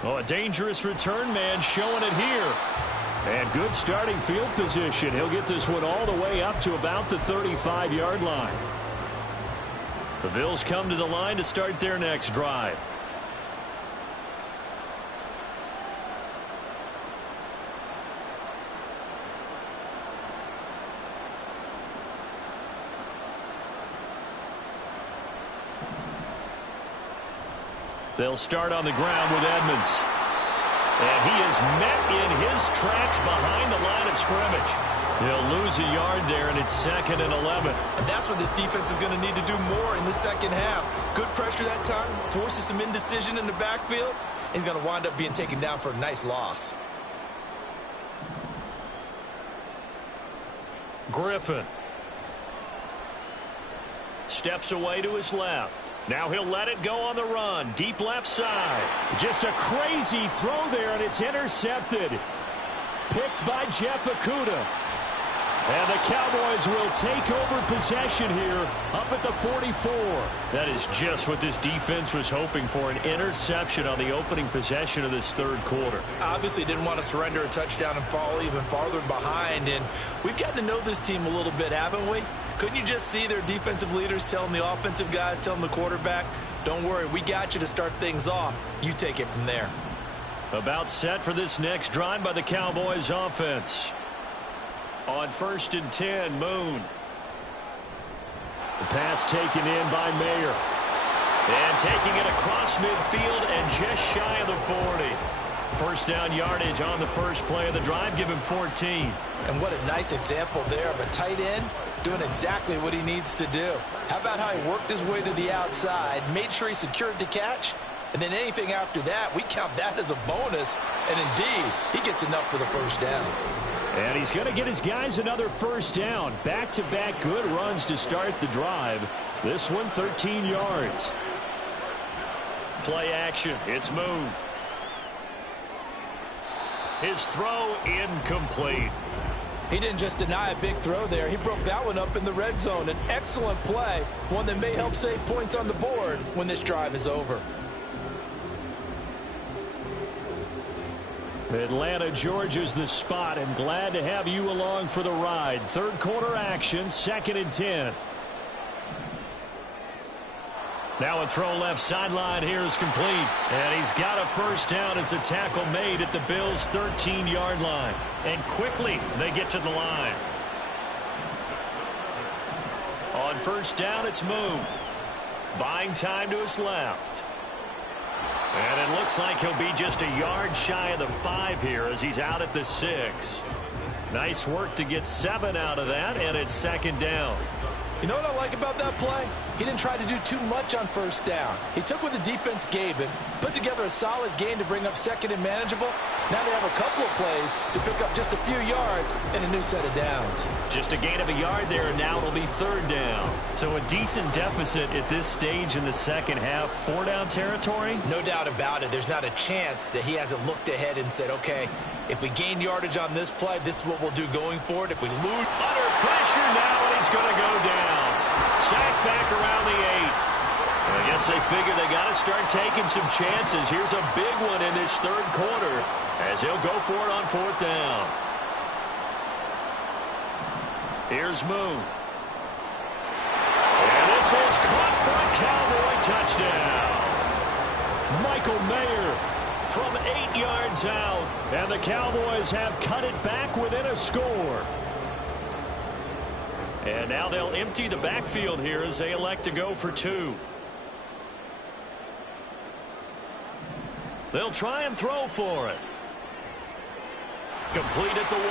Oh, a dangerous return man showing it here. And good starting field position. He'll get this one all the way up to about the 35-yard line. The Bills come to the line to start their next drive. They'll start on the ground with Edmonds. And he is met in his tracks behind the line of scrimmage. He'll lose a yard there, and it's 2nd and 11. And that's what this defense is going to need to do more in the second half. Good pressure that time, forces some indecision in the backfield. He's going to wind up being taken down for a nice loss. Griffin steps away to his left. Now he'll let it go on the run. Deep left side. Just a crazy throw there, and it's intercepted. Picked by Jeff Okudah. And the Cowboys will take over possession here up at the 44. That is just what this defense was hoping for, an interception on the opening possession of this third quarter. Obviously didn't want to surrender a touchdown and fall even farther behind. And we've gotten to know this team a little bit, haven't we? Couldn't you just see their defensive leaders telling the offensive guys, telling the quarterback, don't worry, we got you to start things off. You take it from there. About set for this next drive by the Cowboys offense. On 1st and 10, Moon. The pass taken in by Mayer. And taking it across midfield and just shy of the 40. First down yardage on the first play of the drive, give him 14. And what a nice example there of a tight end doing exactly what he needs to do. How about how he worked his way to the outside, made sure he secured the catch, and then anything after that, we count that as a bonus. And indeed, he gets enough for the first down. And he's going to get his guys another first down. Back-to-back good runs to start the drive. This one 13 yards. Play action. It's Moon. His throw incomplete. He didn't just deny a big throw there. He broke that one up in the red zone. An excellent play. One that may help save points on the board when this drive is over. Atlanta, Georgia's the spot, and glad to have you along for the ride. Third quarter action, 2nd and 10. Now a throw left sideline here is complete. And he's got a first down as a tackle made at the Bills' 13-yard line. And quickly they get to the line. On first down, it's Moon. Buying time to his left. And it looks like he'll be just a yard shy of the 5 here as he's out at the 6. Nice work to get 7 out of that, and it's 2nd down. You know what I like about that play? He didn't try to do too much on first down. He took what the defense gave him, put together a solid gain to bring up 2nd and manageable. Now they have a couple of plays to pick up just a few yards and a new set of downs. Just a gain of a yard there, and now it'll be 3rd down. So a decent deficit at this stage in the second half. 4-down territory? No doubt about it. There's not a chance that he hasn't looked ahead and said, okay, if we gain yardage on this play, this is what we'll do going forward. If we lose... Under pressure now, and he's going to go down. Sacked back around the 8. I guess they figure they got to start taking some chances. Here's a big one in this third quarter as he'll go for it on 4th down. Here's Moon. And this is caught for a Cowboy touchdown. Michael Mayer from 8 yards out. And the Cowboys have cut it back within a score. And now they'll empty the backfield here as they elect to go for 2. They'll try and throw for it. Complete at the 1.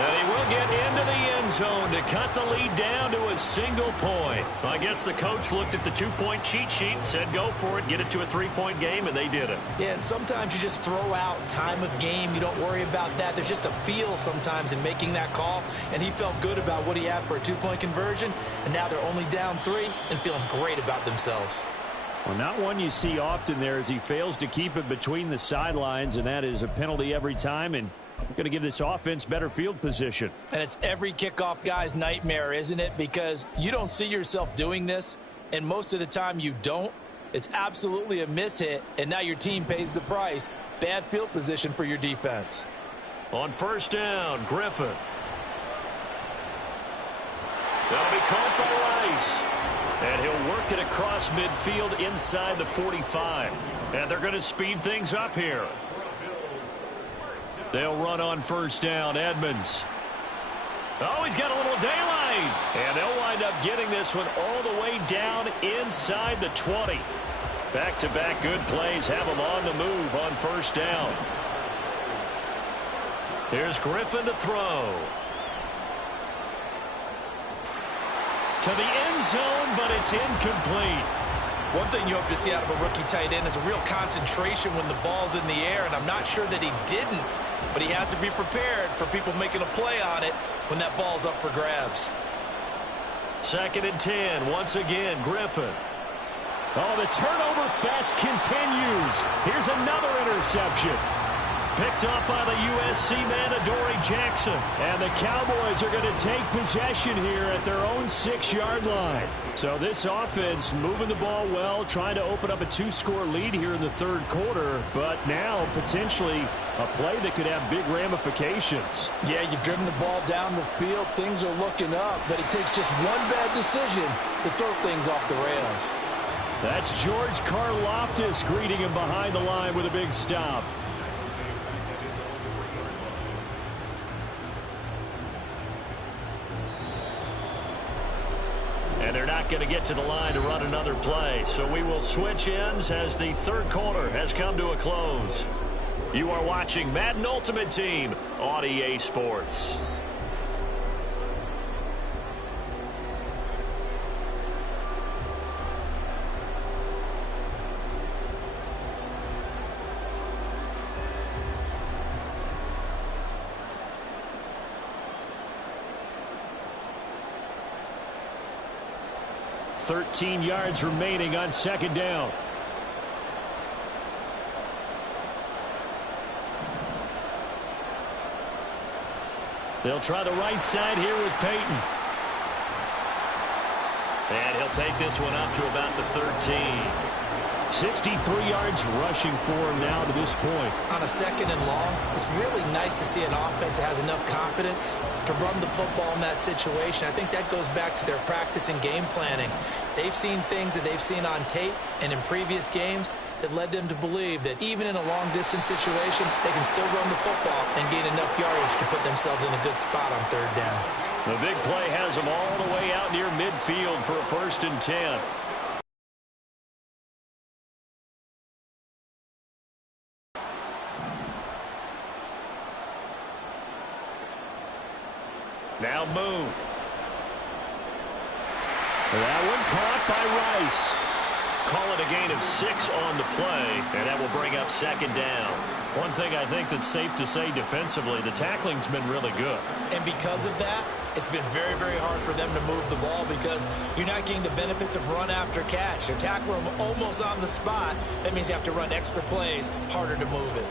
And he will get into the end zone to cut the lead down to a single point. I guess the coach looked at the 2-point cheat sheet and said, go for it, get it to a 3-point game, and they did it. Yeah, and sometimes you just throw out time of game. You don't worry about that. There's just a feel sometimes in making that call, and he felt good about what he had for a 2-point conversion, and now they're only down 3 and feeling great about themselves. Well, not one you see often there as he fails to keep it between the sidelines, and that is a penalty every time, and going to give this offense better field position. And it's every kickoff guy's nightmare, isn't it? Because you don't see yourself doing this, and most of the time you don't. It's absolutely a mishit, and now your team pays the price. Bad field position for your defense. On first down, Griffin. That'll be caught by Rice. And he'll work it across midfield inside the 45. And they're going to speed things up here. They'll run on first down. Edmonds. Oh, he's got a little daylight. And they'll wind up getting this one all the way down inside the 20. Back-to-back good plays have them on the move on first down. Here's Griffin to throw. To the end zone, but it's incomplete. One thing you hope to see out of a rookie tight end is a real concentration when the ball's in the air, and I'm not sure that he didn't, but he has to be prepared for people making a play on it when that ball's up for grabs. 2nd and 10, once again, Griffin. Oh, the turnover fest continues. Here's another interception. Picked up by the USC man, Adoree Jackson. And the Cowboys are going to take possession here at their own 6-yard line. So this offense moving the ball well, trying to open up a 2-score lead here in the third quarter. But now potentially a play that could have big ramifications. Yeah, you've driven the ball down the field. Things are looking up, but it takes just one bad decision to throw things off the rails. That's George Karlaftis greeting him behind the line with a big stop. And they're not going to get to the line to run another play. So we will switch ends as the third quarter has come to a close. You are watching Madden Ultimate Team on EA Sports. .13 yards remaining on second down. They'll try the right side here with Peyton. And he'll take this one up to about the 13. 63 yards rushing for him now to this point. On a 2nd and long, it's really nice to see an offense that has enough confidence to run the football in that situation. I think that goes back to their practice and game planning. They've seen things that they've seen on tape and in previous games that led them to believe that even in a long-distance situation, they can still run the football and gain enough yardage to put themselves in a good spot on third down. The big play has them all the way out near midfield for a 1st and 10. Now Moon. That one caught by Rice. Call it a gain of 6 on the play, and that will bring up 2nd down. One thing I think that's safe to say defensively, the tackling's been really good. And because of that, it's been very, very hard for them to move the ball because you're not getting the benefits of run after catch. They tackle them almost on the spot. That means you have to run extra plays, harder to move it.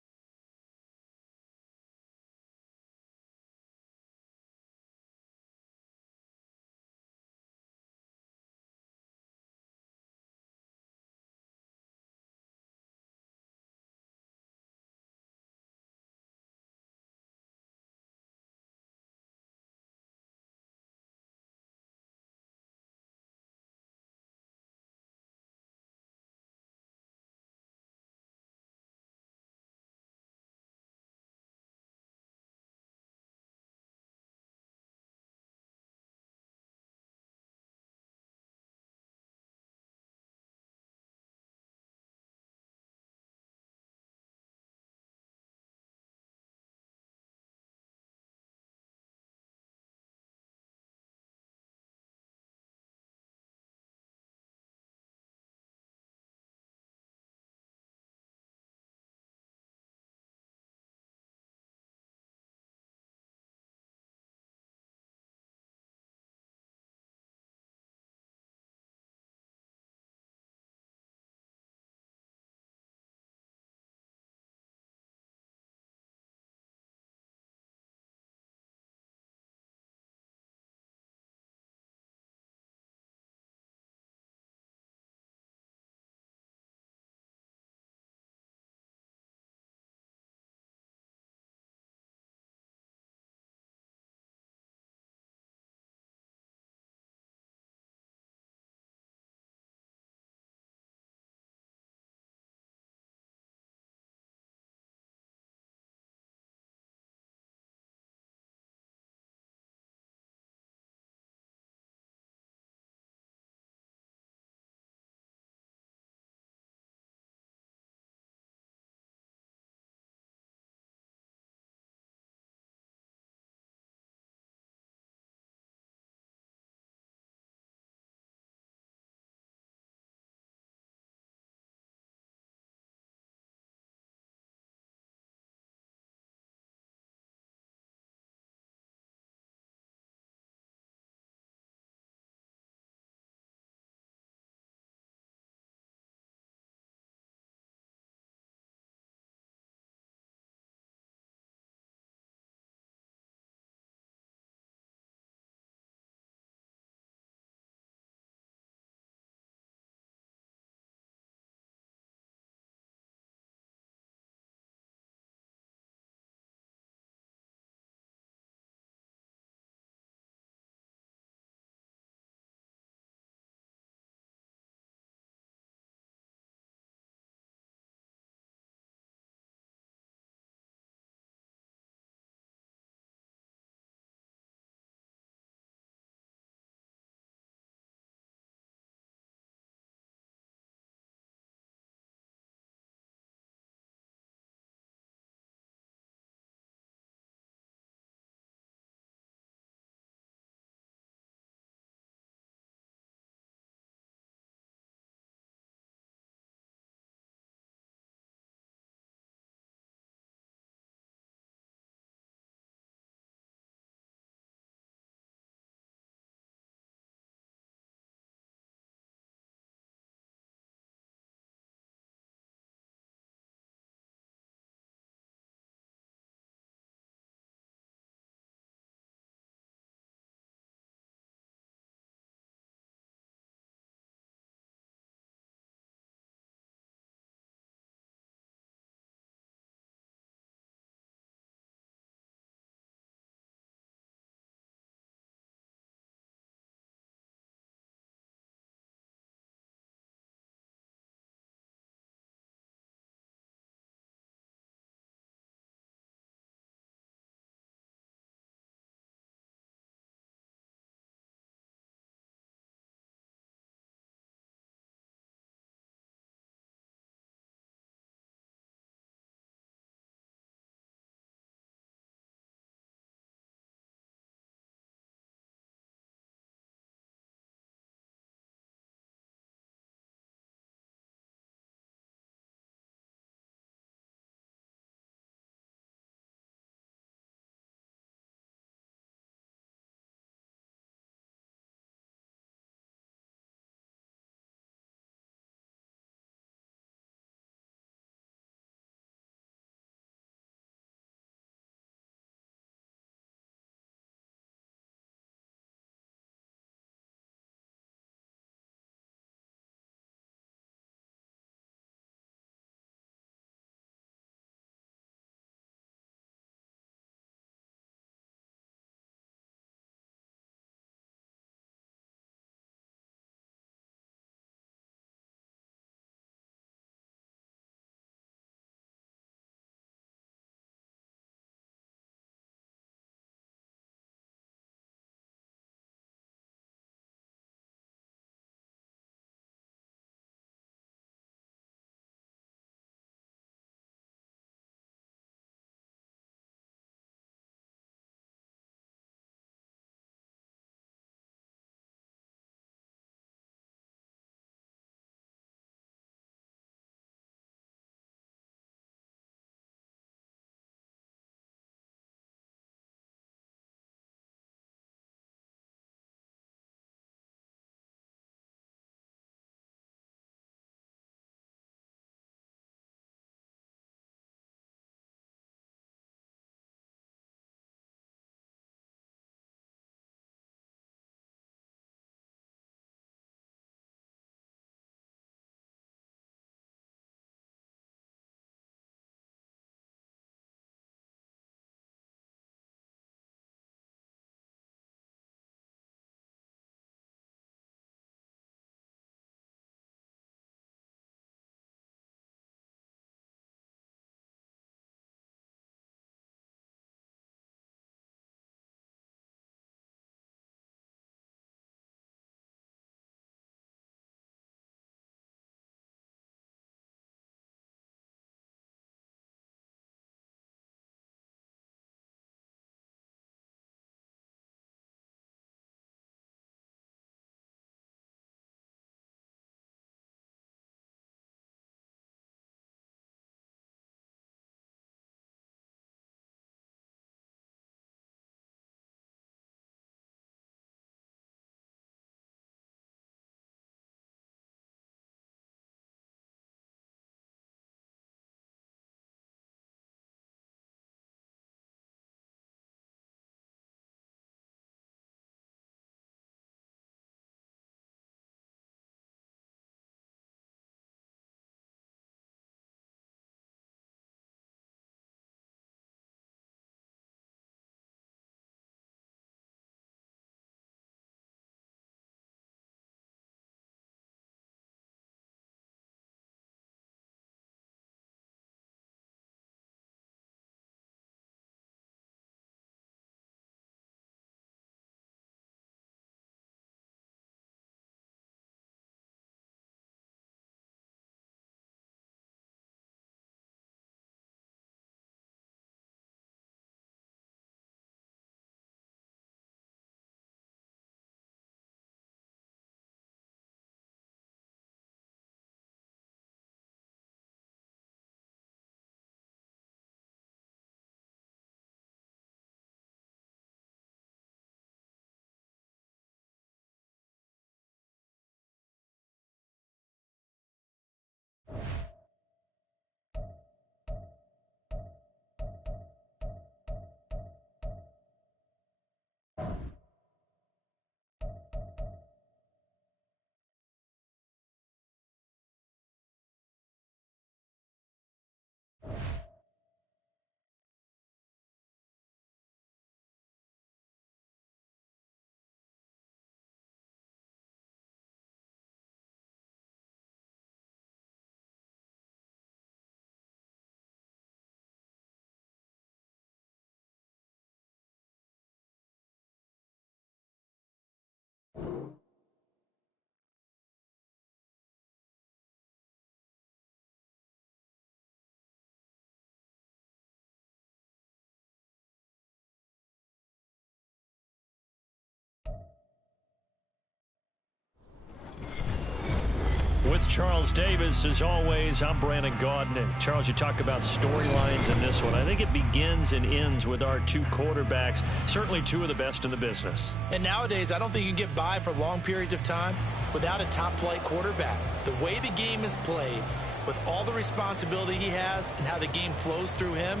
Charles Davis. As always, I'm Brandon Gaudin. Charles, you talk about storylines in this one. I think it begins and ends with our two quarterbacks, certainly two of the best in the business. And nowadays, I don't think you can get by for long periods of time without a top-flight quarterback. The way the game is played, with all the responsibility he has and how the game flows through him,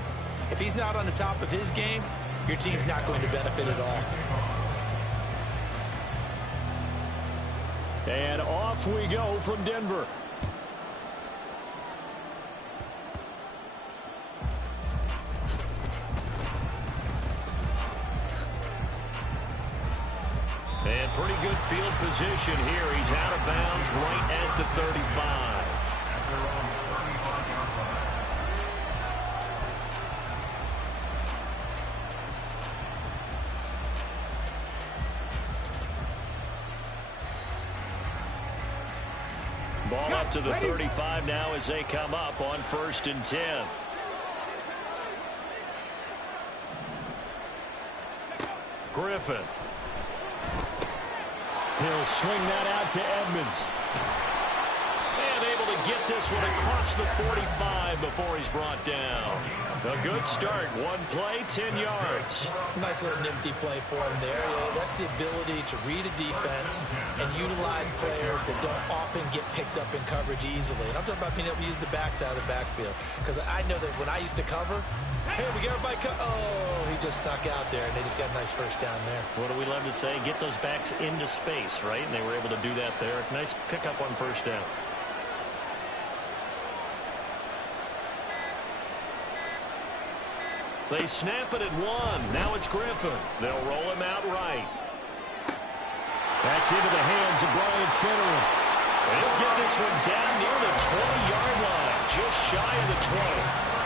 if he's not on the top of his game, your team's not going to benefit at all. And off we go from Denver. And pretty good field position here. He's out of bounds right at the 35. Ball up to the 35 now as they come up on 1st and 10. Griffin. He'll swing that out to Edmonds. And able to get this one across the 45 before he's brought down. A good start. One play, 10 yards. Nice little nifty play for him there. Yeah, that's the ability to read a defense and utilize players that don't often get picked up in coverage easily. And I'm talking about being able to use the backs out of the backfield. Because I know that when I used to cover, hey, we got everybody oh, he just snuck out there, and they just got a nice first down there. What do we love to say? Get those backs into space, right? And they were able to do that there. Nice pickup on 1st down. They snap it at 1. Now it's Griffin. They'll roll him out right. That's into the hands of Brian Finneran. He'll get this one down near the 20-yard line, just shy of the 20.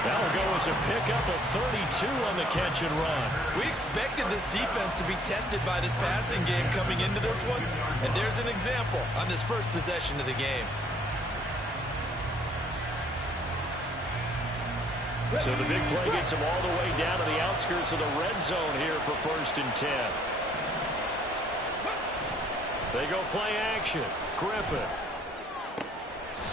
That'll go as a pickup of 32 on the catch and run. We expected this defense to be tested by this passing game coming into this one, and there's an example on this first possession of the game. So the big play gets him all the way down to the outskirts of the red zone here for 1st and 10. They go play action. Griffin.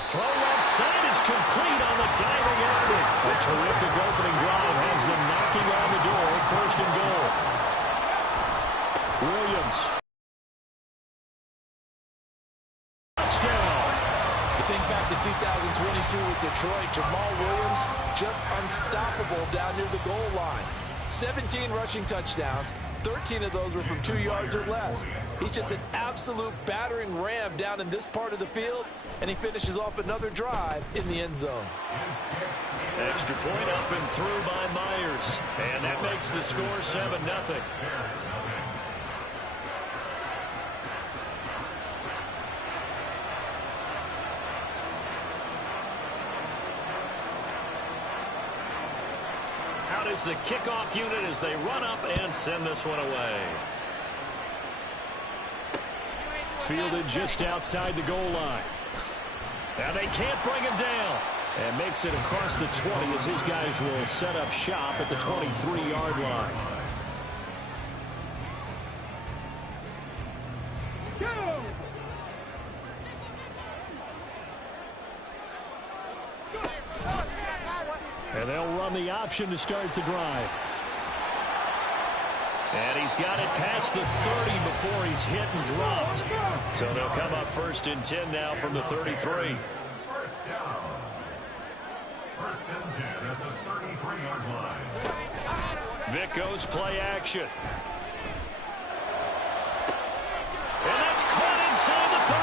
Throw left side is complete on the diving effort. A terrific opening drive has them knocking on the door. 1st and goal. Williams. Touchdown. You think back to 2022 with Detroit, Jamal Williams just unstoppable down near the goal line. 17 rushing touchdowns. 13 of those were from 2 yards or less. He's just an absolute battering ram down in this part of the field, and he finishes off another drive in the end zone. Extra point up and through by Myers, and that makes the score 7-0. Out is the kickoff unit as they run up and send this one away. Fielded just outside the goal line. Now they can't bring him down. And makes it across the 20 as his guys will set up shop at the 23-yard line. And they'll run the option to start the drive. And he's got it past the 30 before he's hit and dropped. So they'll come up 1st and 10 now from the 33. First down. 1st and 10 at the 33-yard line. Vic goes play action. And that's caught inside the 35.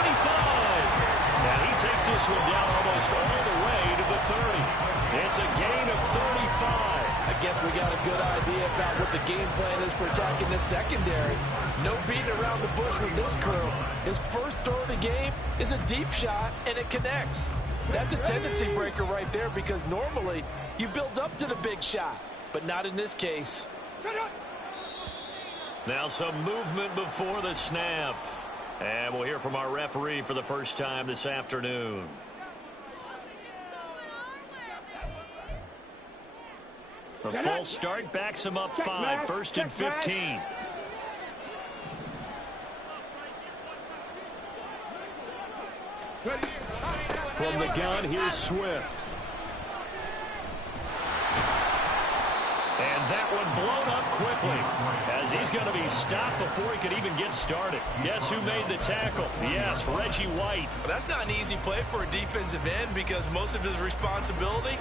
Now he takes this one down almost all the way to the 30. It's a gain of 35. I guess we got a good idea about what the game plan is for attacking this secondary. No beating around the bush with this crew. His first throw of the game is a deep shot, and it connects. That's a tendency breaker right there because normally you build up to the big shot, but not in this case. Now some movement before the snap. And we'll hear from our referee for the first time this afternoon. The false start backs him up 5. 1st and 15. From the gun, here's Swift. And that one blown up quickly as he's going to be stopped before he could even get started. Guess who made the tackle? Yes, Reggie White. Well, that's not an easy play for a defensive end because most of his responsibility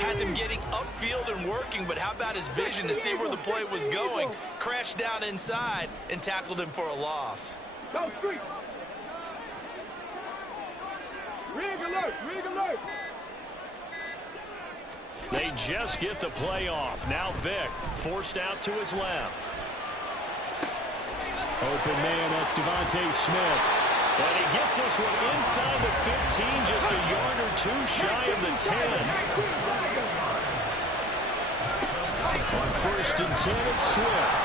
has him getting upfield and working, but how about his vision to see where the play was going, crashed down inside, and tackled him for a loss. Go street. Rig alert, rig alert. They just get the play off. Now Vic forced out to his left. Open man, that's Devontae Smith. And he gets this one inside the 15, just a yard or two shy of the 10. On 1st and 10, it's Swift.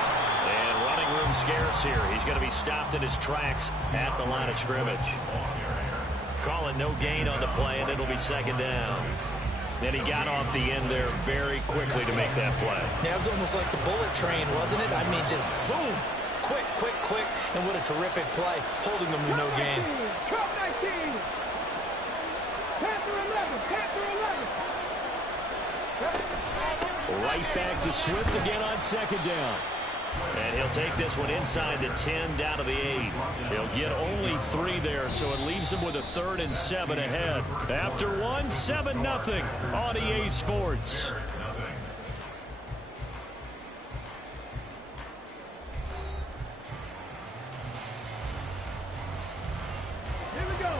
And running room scarce here. He's going to be stopped in his tracks at the line of scrimmage. Calling no gain on the play, and it'll be 2nd down. Then he got off the end there very quickly to make that play. Yeah, it was almost like the bullet train, wasn't it? I mean, just zoom. Quick, quick, quick. And what a terrific play, holding them to no gain. Trump 19. Panther 11. Panther 11. Right back to Swift again on 2nd down. And he'll take this one inside the 10 down to the 8. He'll get only 3 there, so it leaves him with a 3rd and 7 ahead. After 1, 7-0 on EA Sports.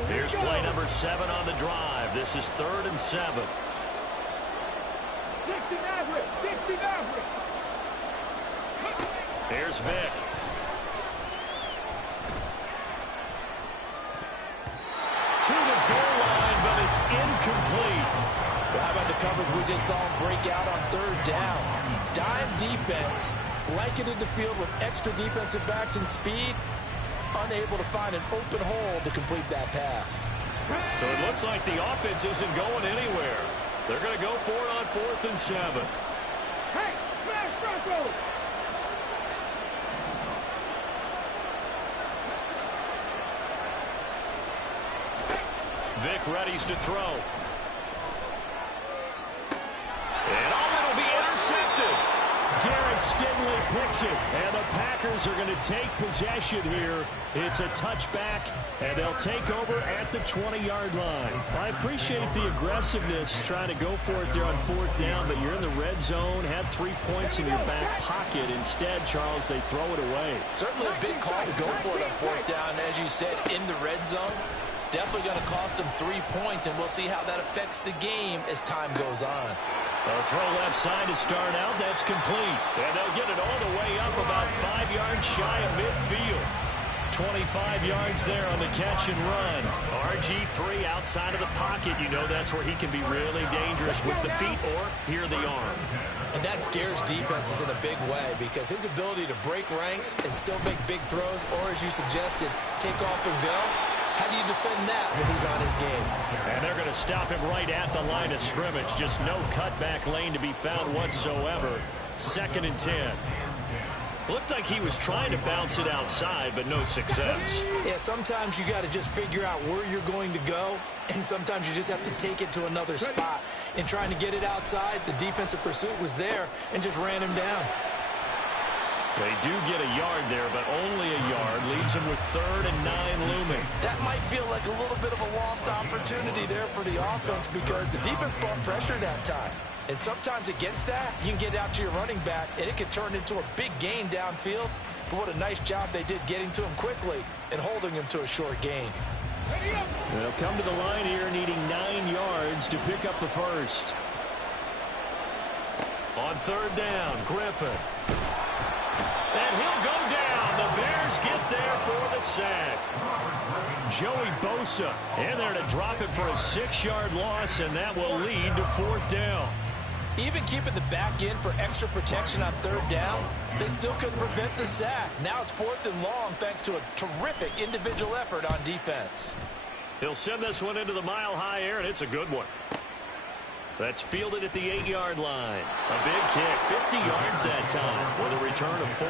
Here's play number 7 on the drive. This is 3rd and 7. 60 average, 60 average. Here's Vic. To the goal line, but it's incomplete. Well, how about the coverage we just saw him break out on 3rd down? Dime defense, blanketed the field with extra defensive backs and speed, unable to find an open hole to complete that pass. So it looks like the offense isn't going anywhere. They're going to go for it on 4th and 7. Hey, smash Bronco. Vic readies to throw. And it'll be intercepted. Derek Stingley picks it, and the Packers are going to take possession here. It's a touchback, and they'll take over at the 20-yard line. I appreciate the aggressiveness trying to go for it there on 4th down, but you're in the red zone, had 3 points in your back pocket. Instead, Charles, they throw it away. Certainly a big call to go for it on 4th down, as you said, in the red zone. Definitely going to cost them 3 points, and we'll see how that affects the game as time goes on. A throw left side to start out. That's complete. And they'll get it all the way up about 5 yards shy of midfield. 25 yards there on the catch and run. RG3 outside of the pocket. You know that's where he can be really dangerous with the feet or here the arm. And that scares defenses in a big way because his ability to break ranks and still make big throws, or as you suggested, take off and go. How do you defend that when he's on his game? And they're going to stop him right at the line of scrimmage. Just no cutback lane to be found whatsoever. 2nd and 10. Looked like he was trying to bounce it outside, but no success. Yeah, sometimes you got to just figure out where you're going to go, and sometimes you just have to take it to another spot. In trying to get it outside, the defensive pursuit was there and just ran him down. They do get a yard there, but only a yard. Leaves them with 3rd and 9 looming. That might feel like a little bit of a lost opportunity there for the offense because the defense brought pressure that time. And sometimes against that, you can get out to your running back, and it can turn into a big gain downfield. But what a nice job they did getting to him quickly and holding him to a short gain. They'll come to the line here needing 9 yards to pick up the first. On 3rd down, Griffin. And he'll go down. The Bears get there for the sack. Joey Bosa in there to drop it for a 6-yard loss, and that will lead to 4th down. Even keeping the back in for extra protection on 3rd down, they still couldn't prevent the sack. Now it's 4th and long thanks to a terrific individual effort on defense. He'll send this one into the mile-high air, and it's a good one. That's fielded at the 8-yard line. A big kick, 50 yards that time with a return of 4.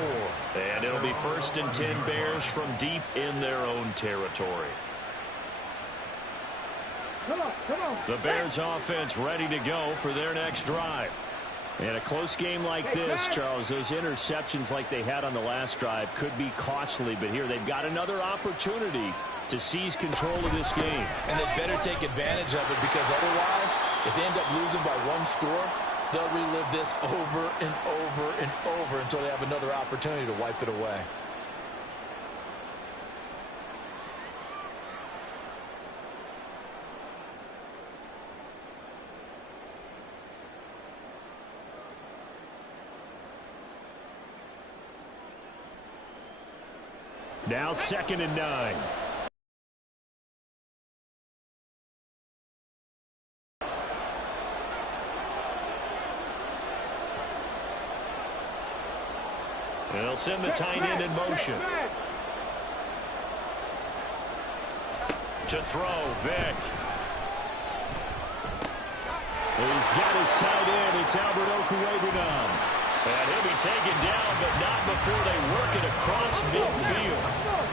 And it'll be 1st and 10 Bears from deep in their own territory. Come on. Come on. The Bears offense ready to go for their next drive. In a close game like this, Charles, those interceptions like they had on the last drive could be costly, but here they've got another opportunity to seize control of this game. And they better take advantage of it, because otherwise, if they end up losing by one score, they'll relive this over and over and over until they have another opportunity to wipe it away. Now 2nd and 9. They'll send the tight end in motion. To throw, Vic. He's got his tight end. It's Albert Okwuegbunam. And he'll be taken down, but not before they work it across midfield.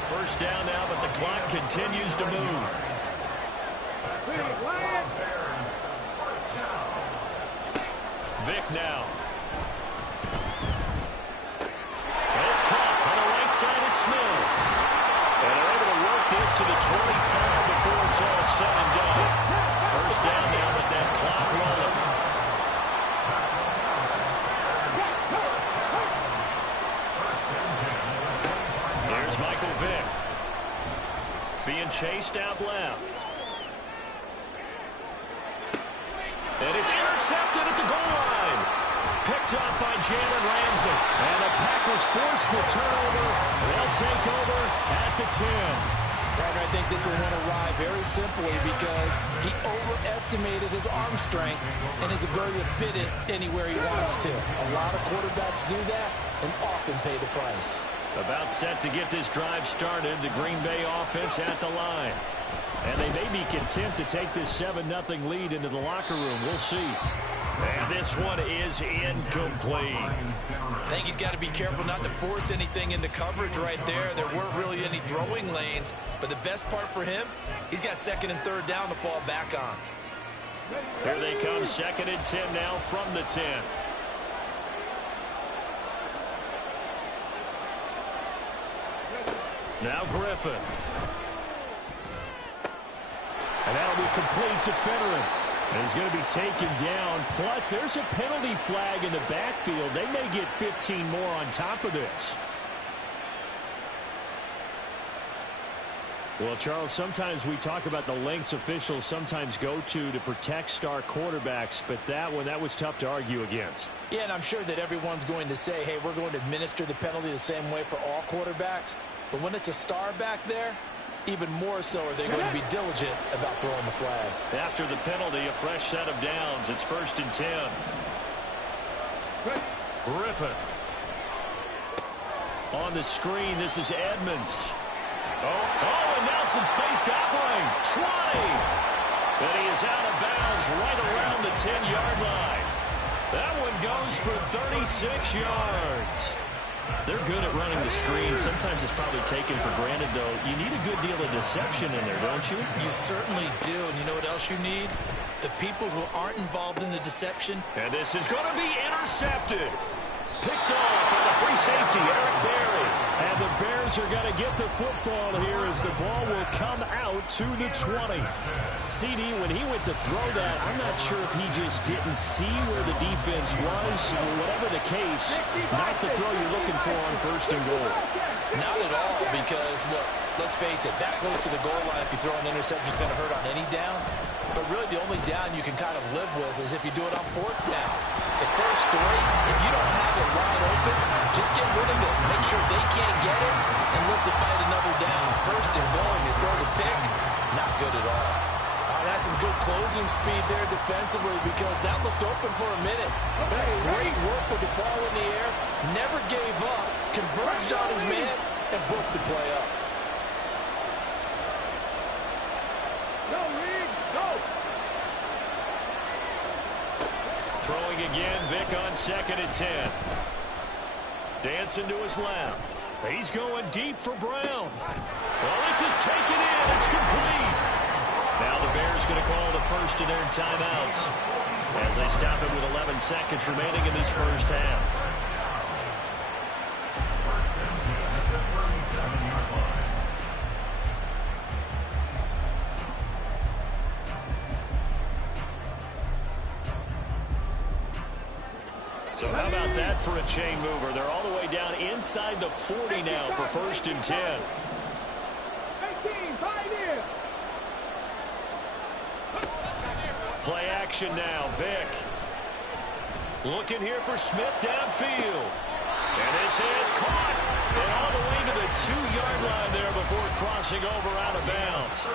First down now, but the clock continues to move. Vic now. And it's caught on the right side at Smith. And they're able to work this to the 25 before it's all said and done. First down now, but that clock rolling. Here's Michael Vick. Being chased out left. And it's intercepted at the goal line. Picked up by Jalen Ramsey. And the Packers force the turnover. They'll take over at the 10. Partner, I think this one went awry very simply because he overestimated his arm strength and his ability to fit it anywhere he wants to. A lot of quarterbacks do that and often pay the price. About set to get this drive started. The Green Bay offense at the line. And they may be content to take this 7-0 lead into the locker room. We'll see. And this one is incomplete. I think he's got to be careful not to force anything into coverage right there. There weren't really any throwing lanes. But the best part for him, he's got 2nd and 3rd down to fall back on. Here they come, 2nd and 10 now from the 10. Now Griffin. And that'll be complete to Fennerin. And he's going to be taken down. Plus, there's a penalty flag in the backfield. They may get 15 more on top of this. Well, Charles, sometimes we talk about the lengths officials sometimes go to protect star quarterbacks, but that was tough to argue against. Yeah, and I'm sure that everyone's going to say, hey, we're going to administer the penalty the same way for all quarterbacks. But when it's a star back there, even more so are they going to be diligent about throwing the flag. After the penalty, a fresh set of downs. It's 1st and 10. Griffin. On the screen, this is Edmonds. Oh, and Nelson spaced Doppling. 20. But he is out of bounds right around the 10-yard line. That one goes for 36 yards. They're good at running the screen. Sometimes it's probably taken for granted, though. You need a good deal of deception in there, don't you? You certainly do. And you know what else you need? The people who aren't involved in the deception. And this is going to be intercepted. Picked off by the free safety, Eric Berry. And the Bears are going to get the football here as the ball will come out to the 20. CD, when he went to throw that, I'm not sure if he just didn't see where the defense was. Whatever the case, not the throw you're looking for on 1st and goal. Not at all, because, look, let's face it, that close to the goal line, if you throw an interception, it's going to hurt on any down. But really, the only down you can kind of live with is if you do it on 4th down. The first three, if you don't have it wide open, just get rid of it. Make sure they can't get it and look to fight another down. 1st and goal, and you throw the pick, not good at all. That's some good closing speed there defensively because that looked open for a minute. That's great work with the ball in the air. Never gave up, converged on his man, and broke the play up. Go, Reed, go! Throwing again, Vic on 2nd and 10. Dancing to his left. He's going deep for Brown. Well, this is taken in. It's complete. Now the the Bears going to call the first of their timeouts as they stop it with 11 seconds remaining in this first half. So how about that for a chain mover? They're all the way down inside the 40 now for 1st and 10. 18, 5 here. Play action now. Vick. Looking here for Smith downfield. And this is caught. And all the way to the 2-yard line there before crossing over out of bounds.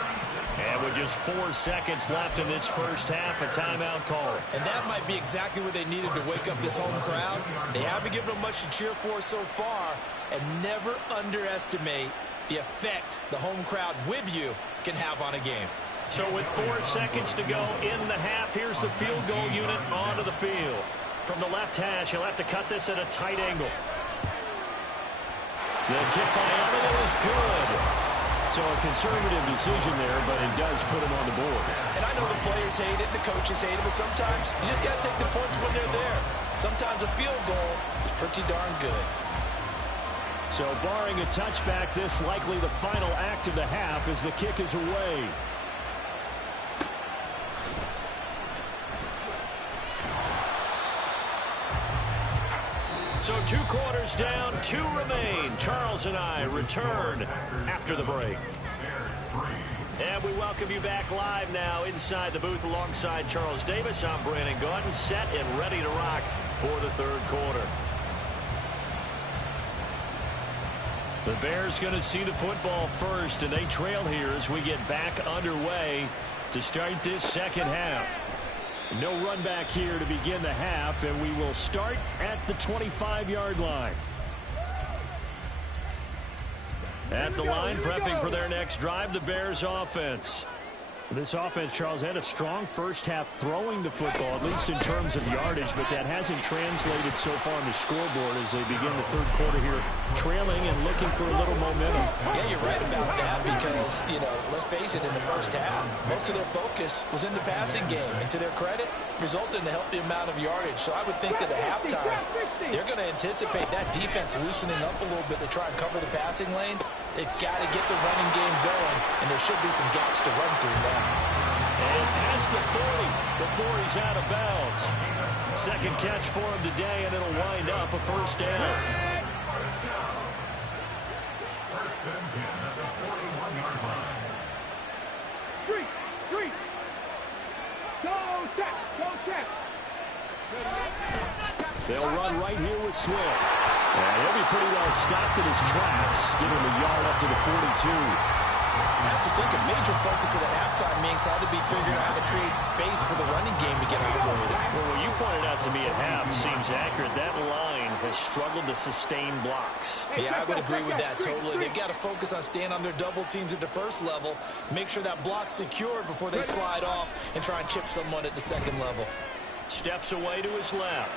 And with just 4 seconds left in this first half, a timeout call. And that might be exactly what they needed to wake up this home crowd. They haven't given them much to cheer for so far. And never underestimate the effect the home crowd with you can have on a game. So with 4 seconds to go in the half, here's the field goal unit onto the field. From the left hash, he'll have to cut this at a tight angle. The kick by Emily is good. So a conservative decision there, but it does put him on the board. And I know the players hate it, the coaches hate it, but sometimes you just got to take the points when they're there. Sometimes a field goal is pretty darn good. So barring a touchback, this likely the final act of the half as the kick is away. So 2 quarters down, 2 remain. Charles and I return after the break. And we welcome you back live now inside the booth alongside Charles Davis. I'm Brandon Gaudin, set and ready to rock for the 3rd quarter. The Bears going to see the football first, and they trail here as we get back underway to start this second half. No run back here to begin the half, and we will start at the 25-yard line. At the line, prepping for their next drive, the Bears offense. This offense, Charles, had a strong first half throwing the football, at least in terms of yardage, but that hasn't translated so far on the scoreboard as they begin the 3rd quarter here, trailing and looking for a little momentum. Yeah, you're right about that because, let's face it, in the first half, most of their focus was in the passing game. And to their credit, resulted in a healthy amount of yardage. So I would think that at halftime, they're going to anticipate that defense loosening up a little bit to try and cover the passing lanes. They've got to get the running game going, and there should be some gaps to run through now. And past the 40 before he's out of bounds. Second catch for him today, and it'll wind up a 1st down. First and 10 at the 41-yard line. 3. Go check. Go check. They'll run right here with Swift. And he'll be pretty well stopped in his tracks, giving him a yard up to the 42. I have to think a major focus of the halftime meetings had to be figuring out how to create space for the running game to get operated. Well, what you pointed out to me at half seems accurate. That line has struggled to sustain blocks. Yeah, I would agree with that totally. They've got to focus on staying on their double teams at the first level, make sure that block's secured before they slide off and try and chip someone at the second level. Steps away to his left.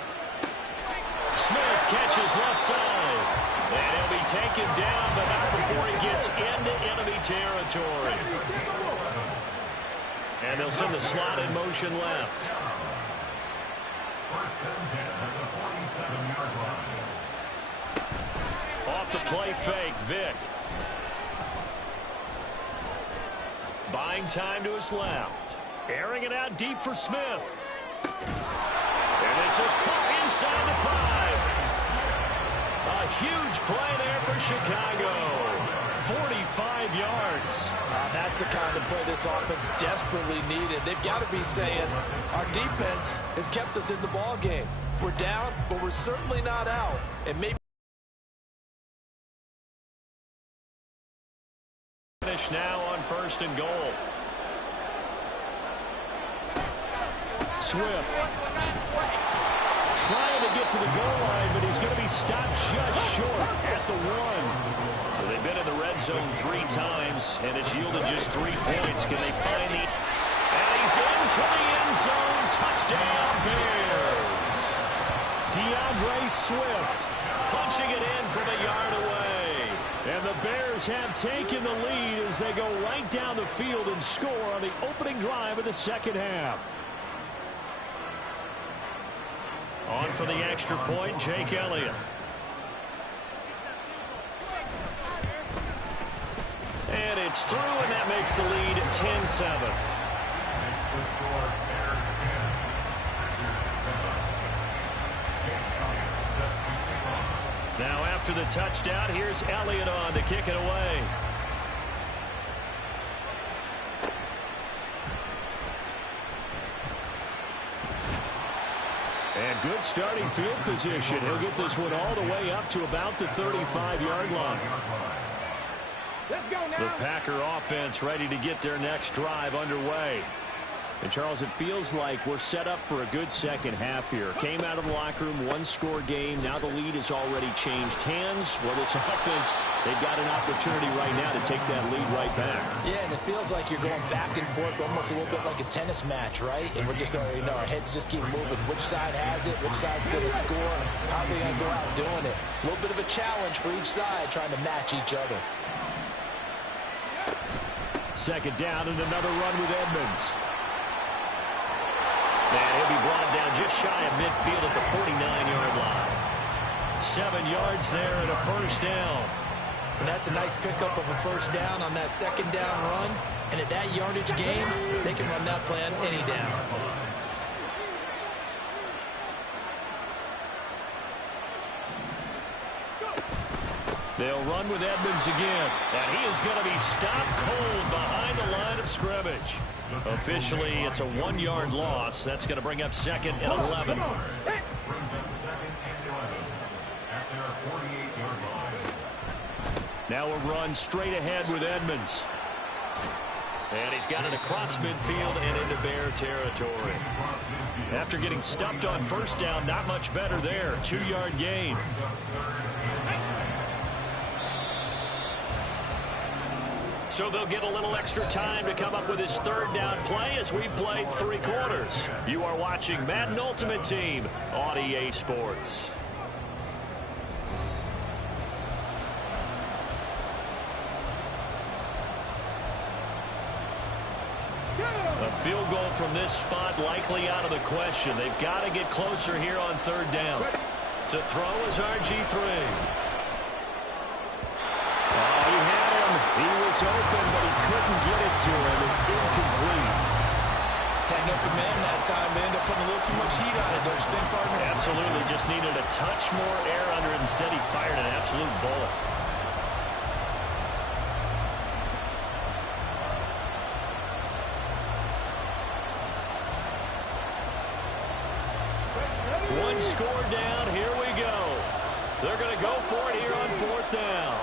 Smith catches left side. And he'll be taken down, but not before he gets into enemy territory. And they'll send the slot in motion left. First and 10 at the 47-yard line. Off the play fake, Vick. Buying time to his left. Airing it out deep for Smith. And this is caught inside the 5. A huge play there for Chicago. 45 yards. That's the kind of play this offense desperately needed. They've got to be saying, our defense has kept us in the ball game. We're down, but we're certainly not out. And maybe finish now on 1st and goal. Swift trying to get to the goal line, but he's going to be stopped just short at the 1. So they've been in the red zone 3 times, and it's yielded just 3 points. Can they find the... And he's into the end zone. Touchdown, Bears. DeAndre Swift punching it in from a yard away. And the Bears have taken the lead as they go right down the field and score on the opening drive of the second half. On for the extra point, Jake Elliott. And it's through, and that makes the lead 10-7. Now after the touchdown, here's Elliott on to kick it away. And good starting field position. He'll get this one all the way up to about the 35-yard line. Let's go now. The Packer offense ready to get their next drive underway. And, Charles, it feels like we're set up for a good second half here. Came out of the locker room, one-score game. Now the lead has already changed hands. Well, this offense, they've got an opportunity right now to take that lead right back. Yeah, and it feels like you're going back and forth, almost a little bit like a tennis match, right? And we're just, our heads just keep moving. Which side has it? Which side's going to score? How are they going to go out doing it? A little bit of a challenge for each side, trying to match each other. Second down and another run with Edmonds. And he'll be brought down just shy of midfield at the 49-yard line. 7 yards there and a first down. And that's a nice pickup of a first down on that second down run. And at that yardage gain, they can run that play on any down. They'll run with Edmonds again. And he is going to be stopped cold behind the line of scrimmage. Officially, it's a 1-yard loss. That's going to bring up second and 11. Brings up second and 11 at their 48-yard line. Now a run straight ahead with Edmonds. And he's got it across midfield and into Bear territory. After getting stuffed on first down, not much better there. 2-yard gain. So they'll get a little extra time to come up with his third down play as we've played 3 quarters. You are watching Madden Ultimate Team on EA Sports. A field goal from this spot likely out of the question. They've got to get closer here on third down. To throw is RG3. Oh, he had him. He was open, but he couldn't get it to him. It's incomplete. Had an open man that time. They ended up putting a little too much heat on it, don't you think, partner? Absolutely. Just needed a touch more air under it. Instead, he fired an absolute bullet. One score down. Here we go. They're going to go for it here on fourth down.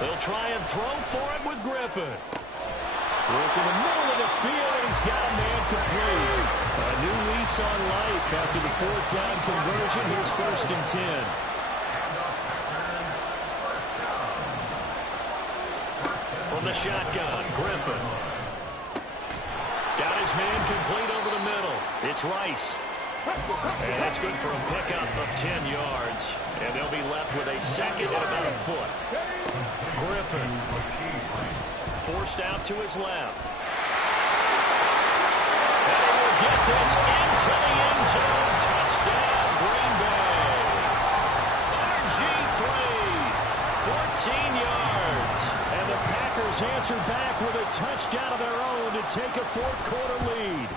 They'll try and throw for it with Griffin. Work in the middle of the field, and he's got a man complete. A new lease on life after the fourth down conversion. Here's first and 10. From the shotgun, Griffin. Got his man complete over the middle. It's Rice. And that's good for a pickup of 10 yards. And they'll be left with a second and about a foot. Griffin forced out to his left. And he will get this into the end zone. Touchdown, Green Bay. RG3, 14 yards. And the Packers answer back with a touchdown of their own to take a fourth-quarter lead.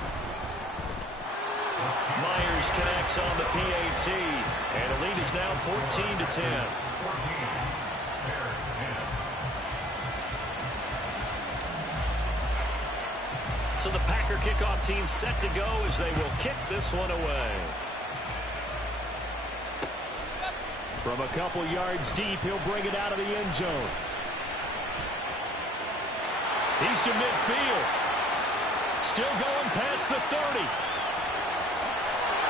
Myers connects on the PAT, and the lead is now 14-10. So the Packer kickoff team set to go as they will kick this one away. From a couple yards deep, he'll bring it out of the end zone. He's to midfield. Still going past the 30.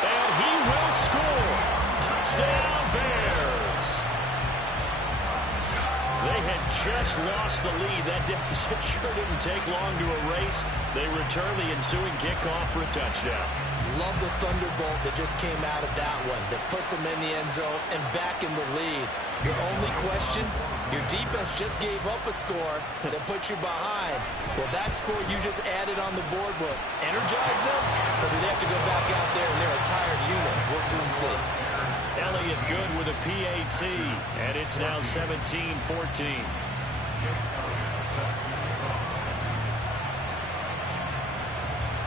And he will score. Touchdown, Bears. They had just lost the lead. That deficit sure didn't take long to erase. They return the ensuing kickoff for a touchdown. Love the thunderbolt that just came out of that one that puts them in the end zone and back in the lead. Your only question, your defense just gave up a score that puts you behind. Well, that score you just added on the board will energize them, or do they have to go back out there and they're a tired unit? We'll soon see. Elliott good with a PAT, and it's now 17-14.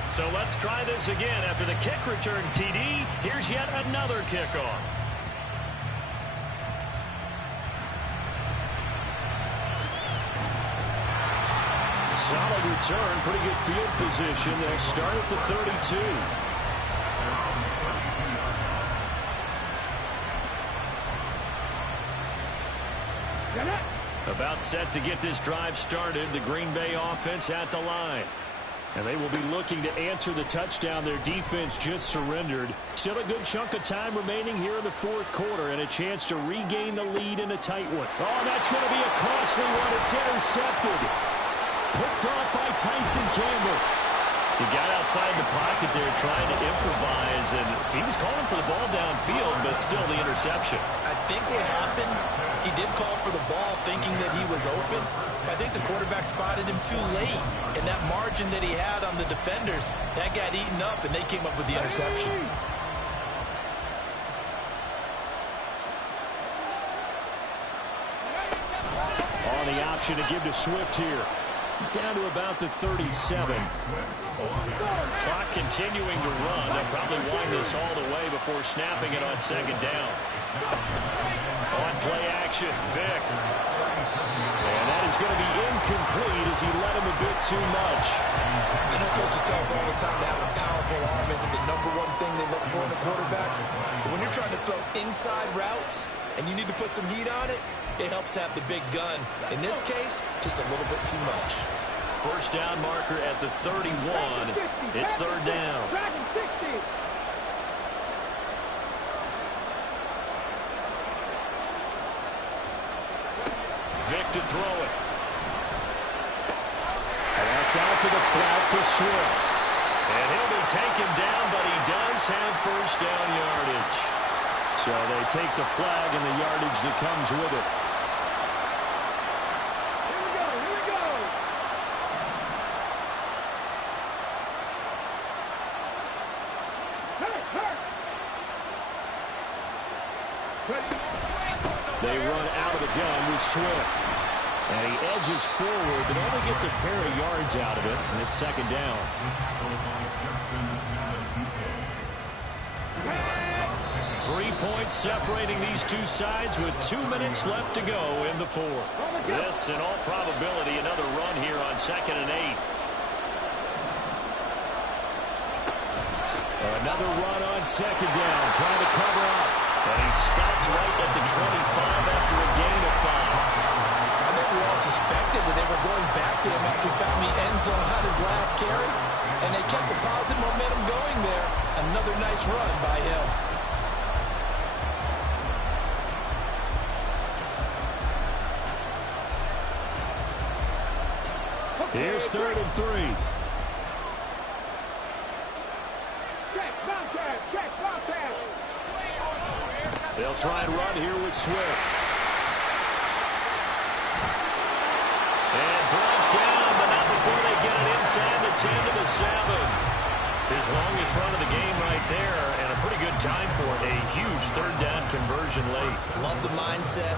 So let's try this again. After the kick return TD, here's yet another kickoff. Solid return, pretty good field position. They'll start at the 32. About set to get this drive started. The Green Bay offense at the line. And they will be looking to answer the touchdown their defense just surrendered. Still a good chunk of time remaining here in the fourth quarter and a chance to regain the lead in a tight one. Oh, that's going to be a costly one. It's intercepted. Picked off by Tyson Campbell. He got outside the pocket there trying to improvise, and he was calling for the ball downfield, but still the interception. I think what happened, he did call for the ball thinking that he was open. I think the quarterback spotted him too late, and that margin that he had on the defenders, that got eaten up, and they came up with the interception. On the option to give to Swift here. Down to about the 37. Clock continuing to run. They'll probably wind this all the way before snapping it on second down. On play action, Vick. And that is going to be incomplete as he led him a bit too much. I know coaches tell us all the time that having a powerful arm isn't the number one thing they look for in a quarterback. But when you're trying to throw inside routes and you need to put some heat on it, it helps have the big gun. In this case, just a little bit too much. First down marker at the 31. It's third down. Vick to throw it. And that's out to the flat for Swift. And he'll be taken down, but he does have first down yardage. So they take the flag and the yardage that comes with it. They run out of the gun with Swift. And he edges forward, but only gets a pair of yards out of it, and it's second down. 3 points separating these two sides with 2 minutes left to go in the fourth. This, in all probability, another run here on 2nd and 8. Another run on second down, trying to cover up. But he stopped right at the 25 after a gain of 5. I think we all suspected that they were going back to him after he found the end zone on his last carry, and they kept the positive momentum going there. Another nice run by him. Here's 3rd and 3. They'll try and run here with Swift. And brought down, but not before they get it inside the 10 to the 7. His longest run of the game right there, and a pretty good time for it. A huge third down conversion late. Love the mindset.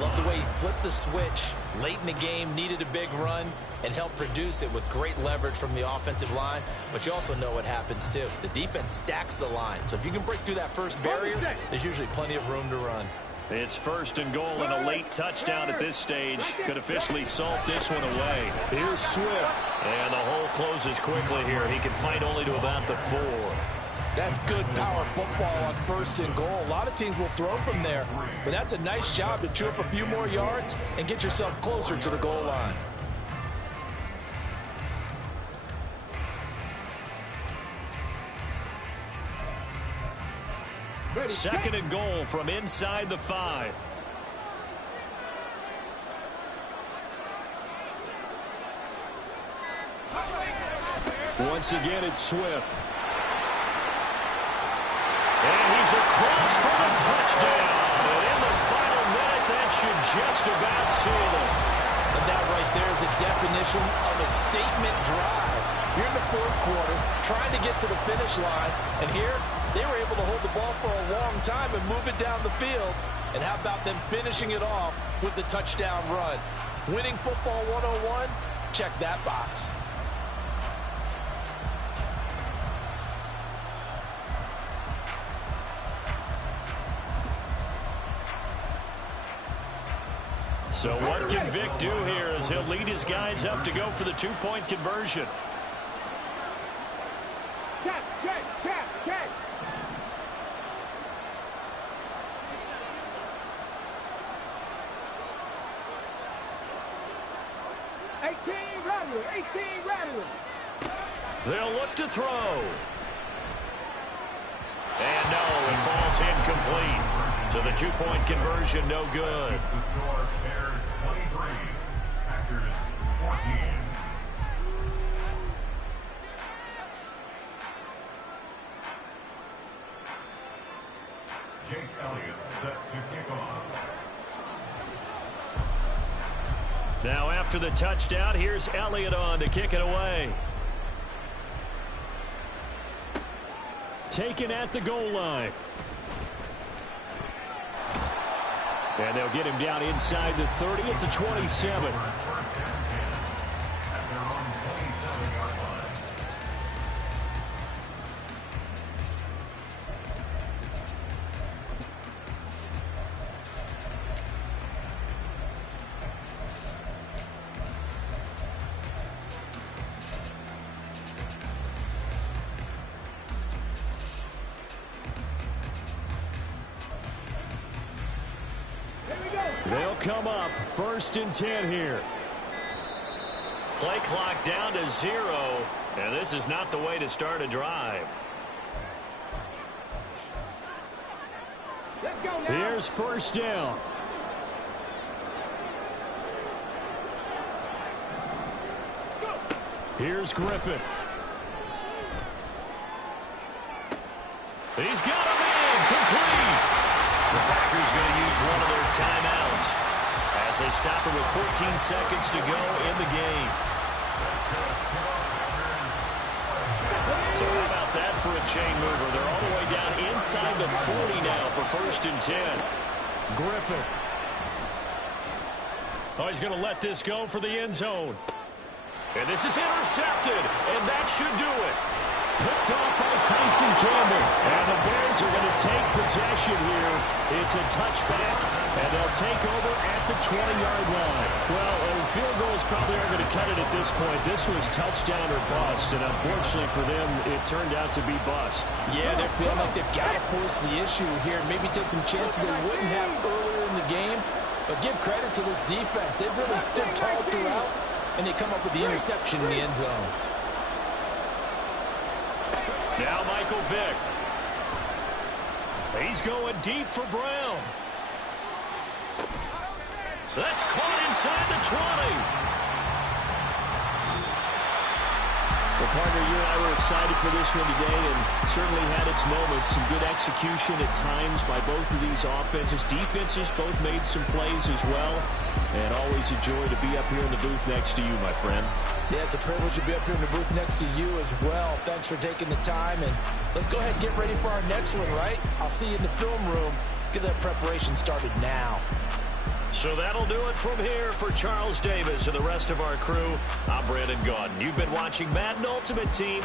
Love the way he flipped the switch. Late in the game, needed a big run, and helped produce it with great leverage from the offensive line. But you also know what happens, too. The defense stacks the line. So if you can break through that first barrier, there's usually plenty of room to run. It's 1st and goal, and a late touchdown at this stage could officially salt this one away. Here's Swift. And the hole closes quickly here. He can fight only to about the 4. That's good power football on 1st and goal. A lot of teams will throw from there, but that's a nice job to chew up a few more yards and get yourself closer to the goal line. Second and goal from inside the 5. Once again, it's Swift. Goes across for the touchdown. And in the final minute, that should just about seal it. And that right there is a definition of a statement drive. You're in the fourth quarter, trying to get to the finish line, and here they were able to hold the ball for a long time and move it down the field. And how about them finishing it off with the touchdown run? Winning football 101? Check that box. So what can Vic do here as he'll lead his guys up to go for the two-point conversion? Check, check, check, check. They'll look to throw. And no, it falls incomplete. So the two-point conversion, no good. The score, Bears 23, Packers 14. Jake Elliott set to kick off. Now after the touchdown, here's Elliott on to kick it away. Taken at the goal line. And they'll get him down inside the 30 at the 27. First down 10 at their own 27-yard line. They'll come up 1st and 10 here. Play clock down to 0, and this is not the way to start a drive. Let's go now. Here's 1st down. Here's Griffin. He's got him in, complete. The Packers going to use one of their timeouts as they stop it with 14 seconds to go in the game. So how about that for a chain mover? They're all the way down inside the 40 now for 1st and 10. Griffin. Oh, he's going to let this go for the end zone. And this is intercepted, and that should do it. Picked off by Tyson Campbell. And the Bears are going to take possession here. It's a touchback, and they'll take over at the 20-yard line. Well, field goals probably aren't going to cut it at this point. This was touchdown or bust, and unfortunately for them, it turned out to be bust. Yeah, they're feeling like they've got to force the issue here. Maybe take some chances they wouldn't have earlier in the game. But give credit to this defense. They've really stood tall throughout, and they come up with the interception in the end zone. Now Michael Vick. He's going deep for Brown. That's caught inside the 20. Well, partner, you and I were excited for this one today, and certainly had its moments. Some good execution at times by both of these offenses. Defenses both made some plays as well. And always a joy to be up here in the booth next to you, my friend. Yeah, it's a privilege to be up here in the booth next to you as well. Thanks for taking the time, and let's go ahead and get ready for our next one, right? I'll see you in the film room. Get that preparation started now. So that'll do it from here for Charles Davis and the rest of our crew. I'm Brandon Gaudin. You've been watching Madden Ultimate Team.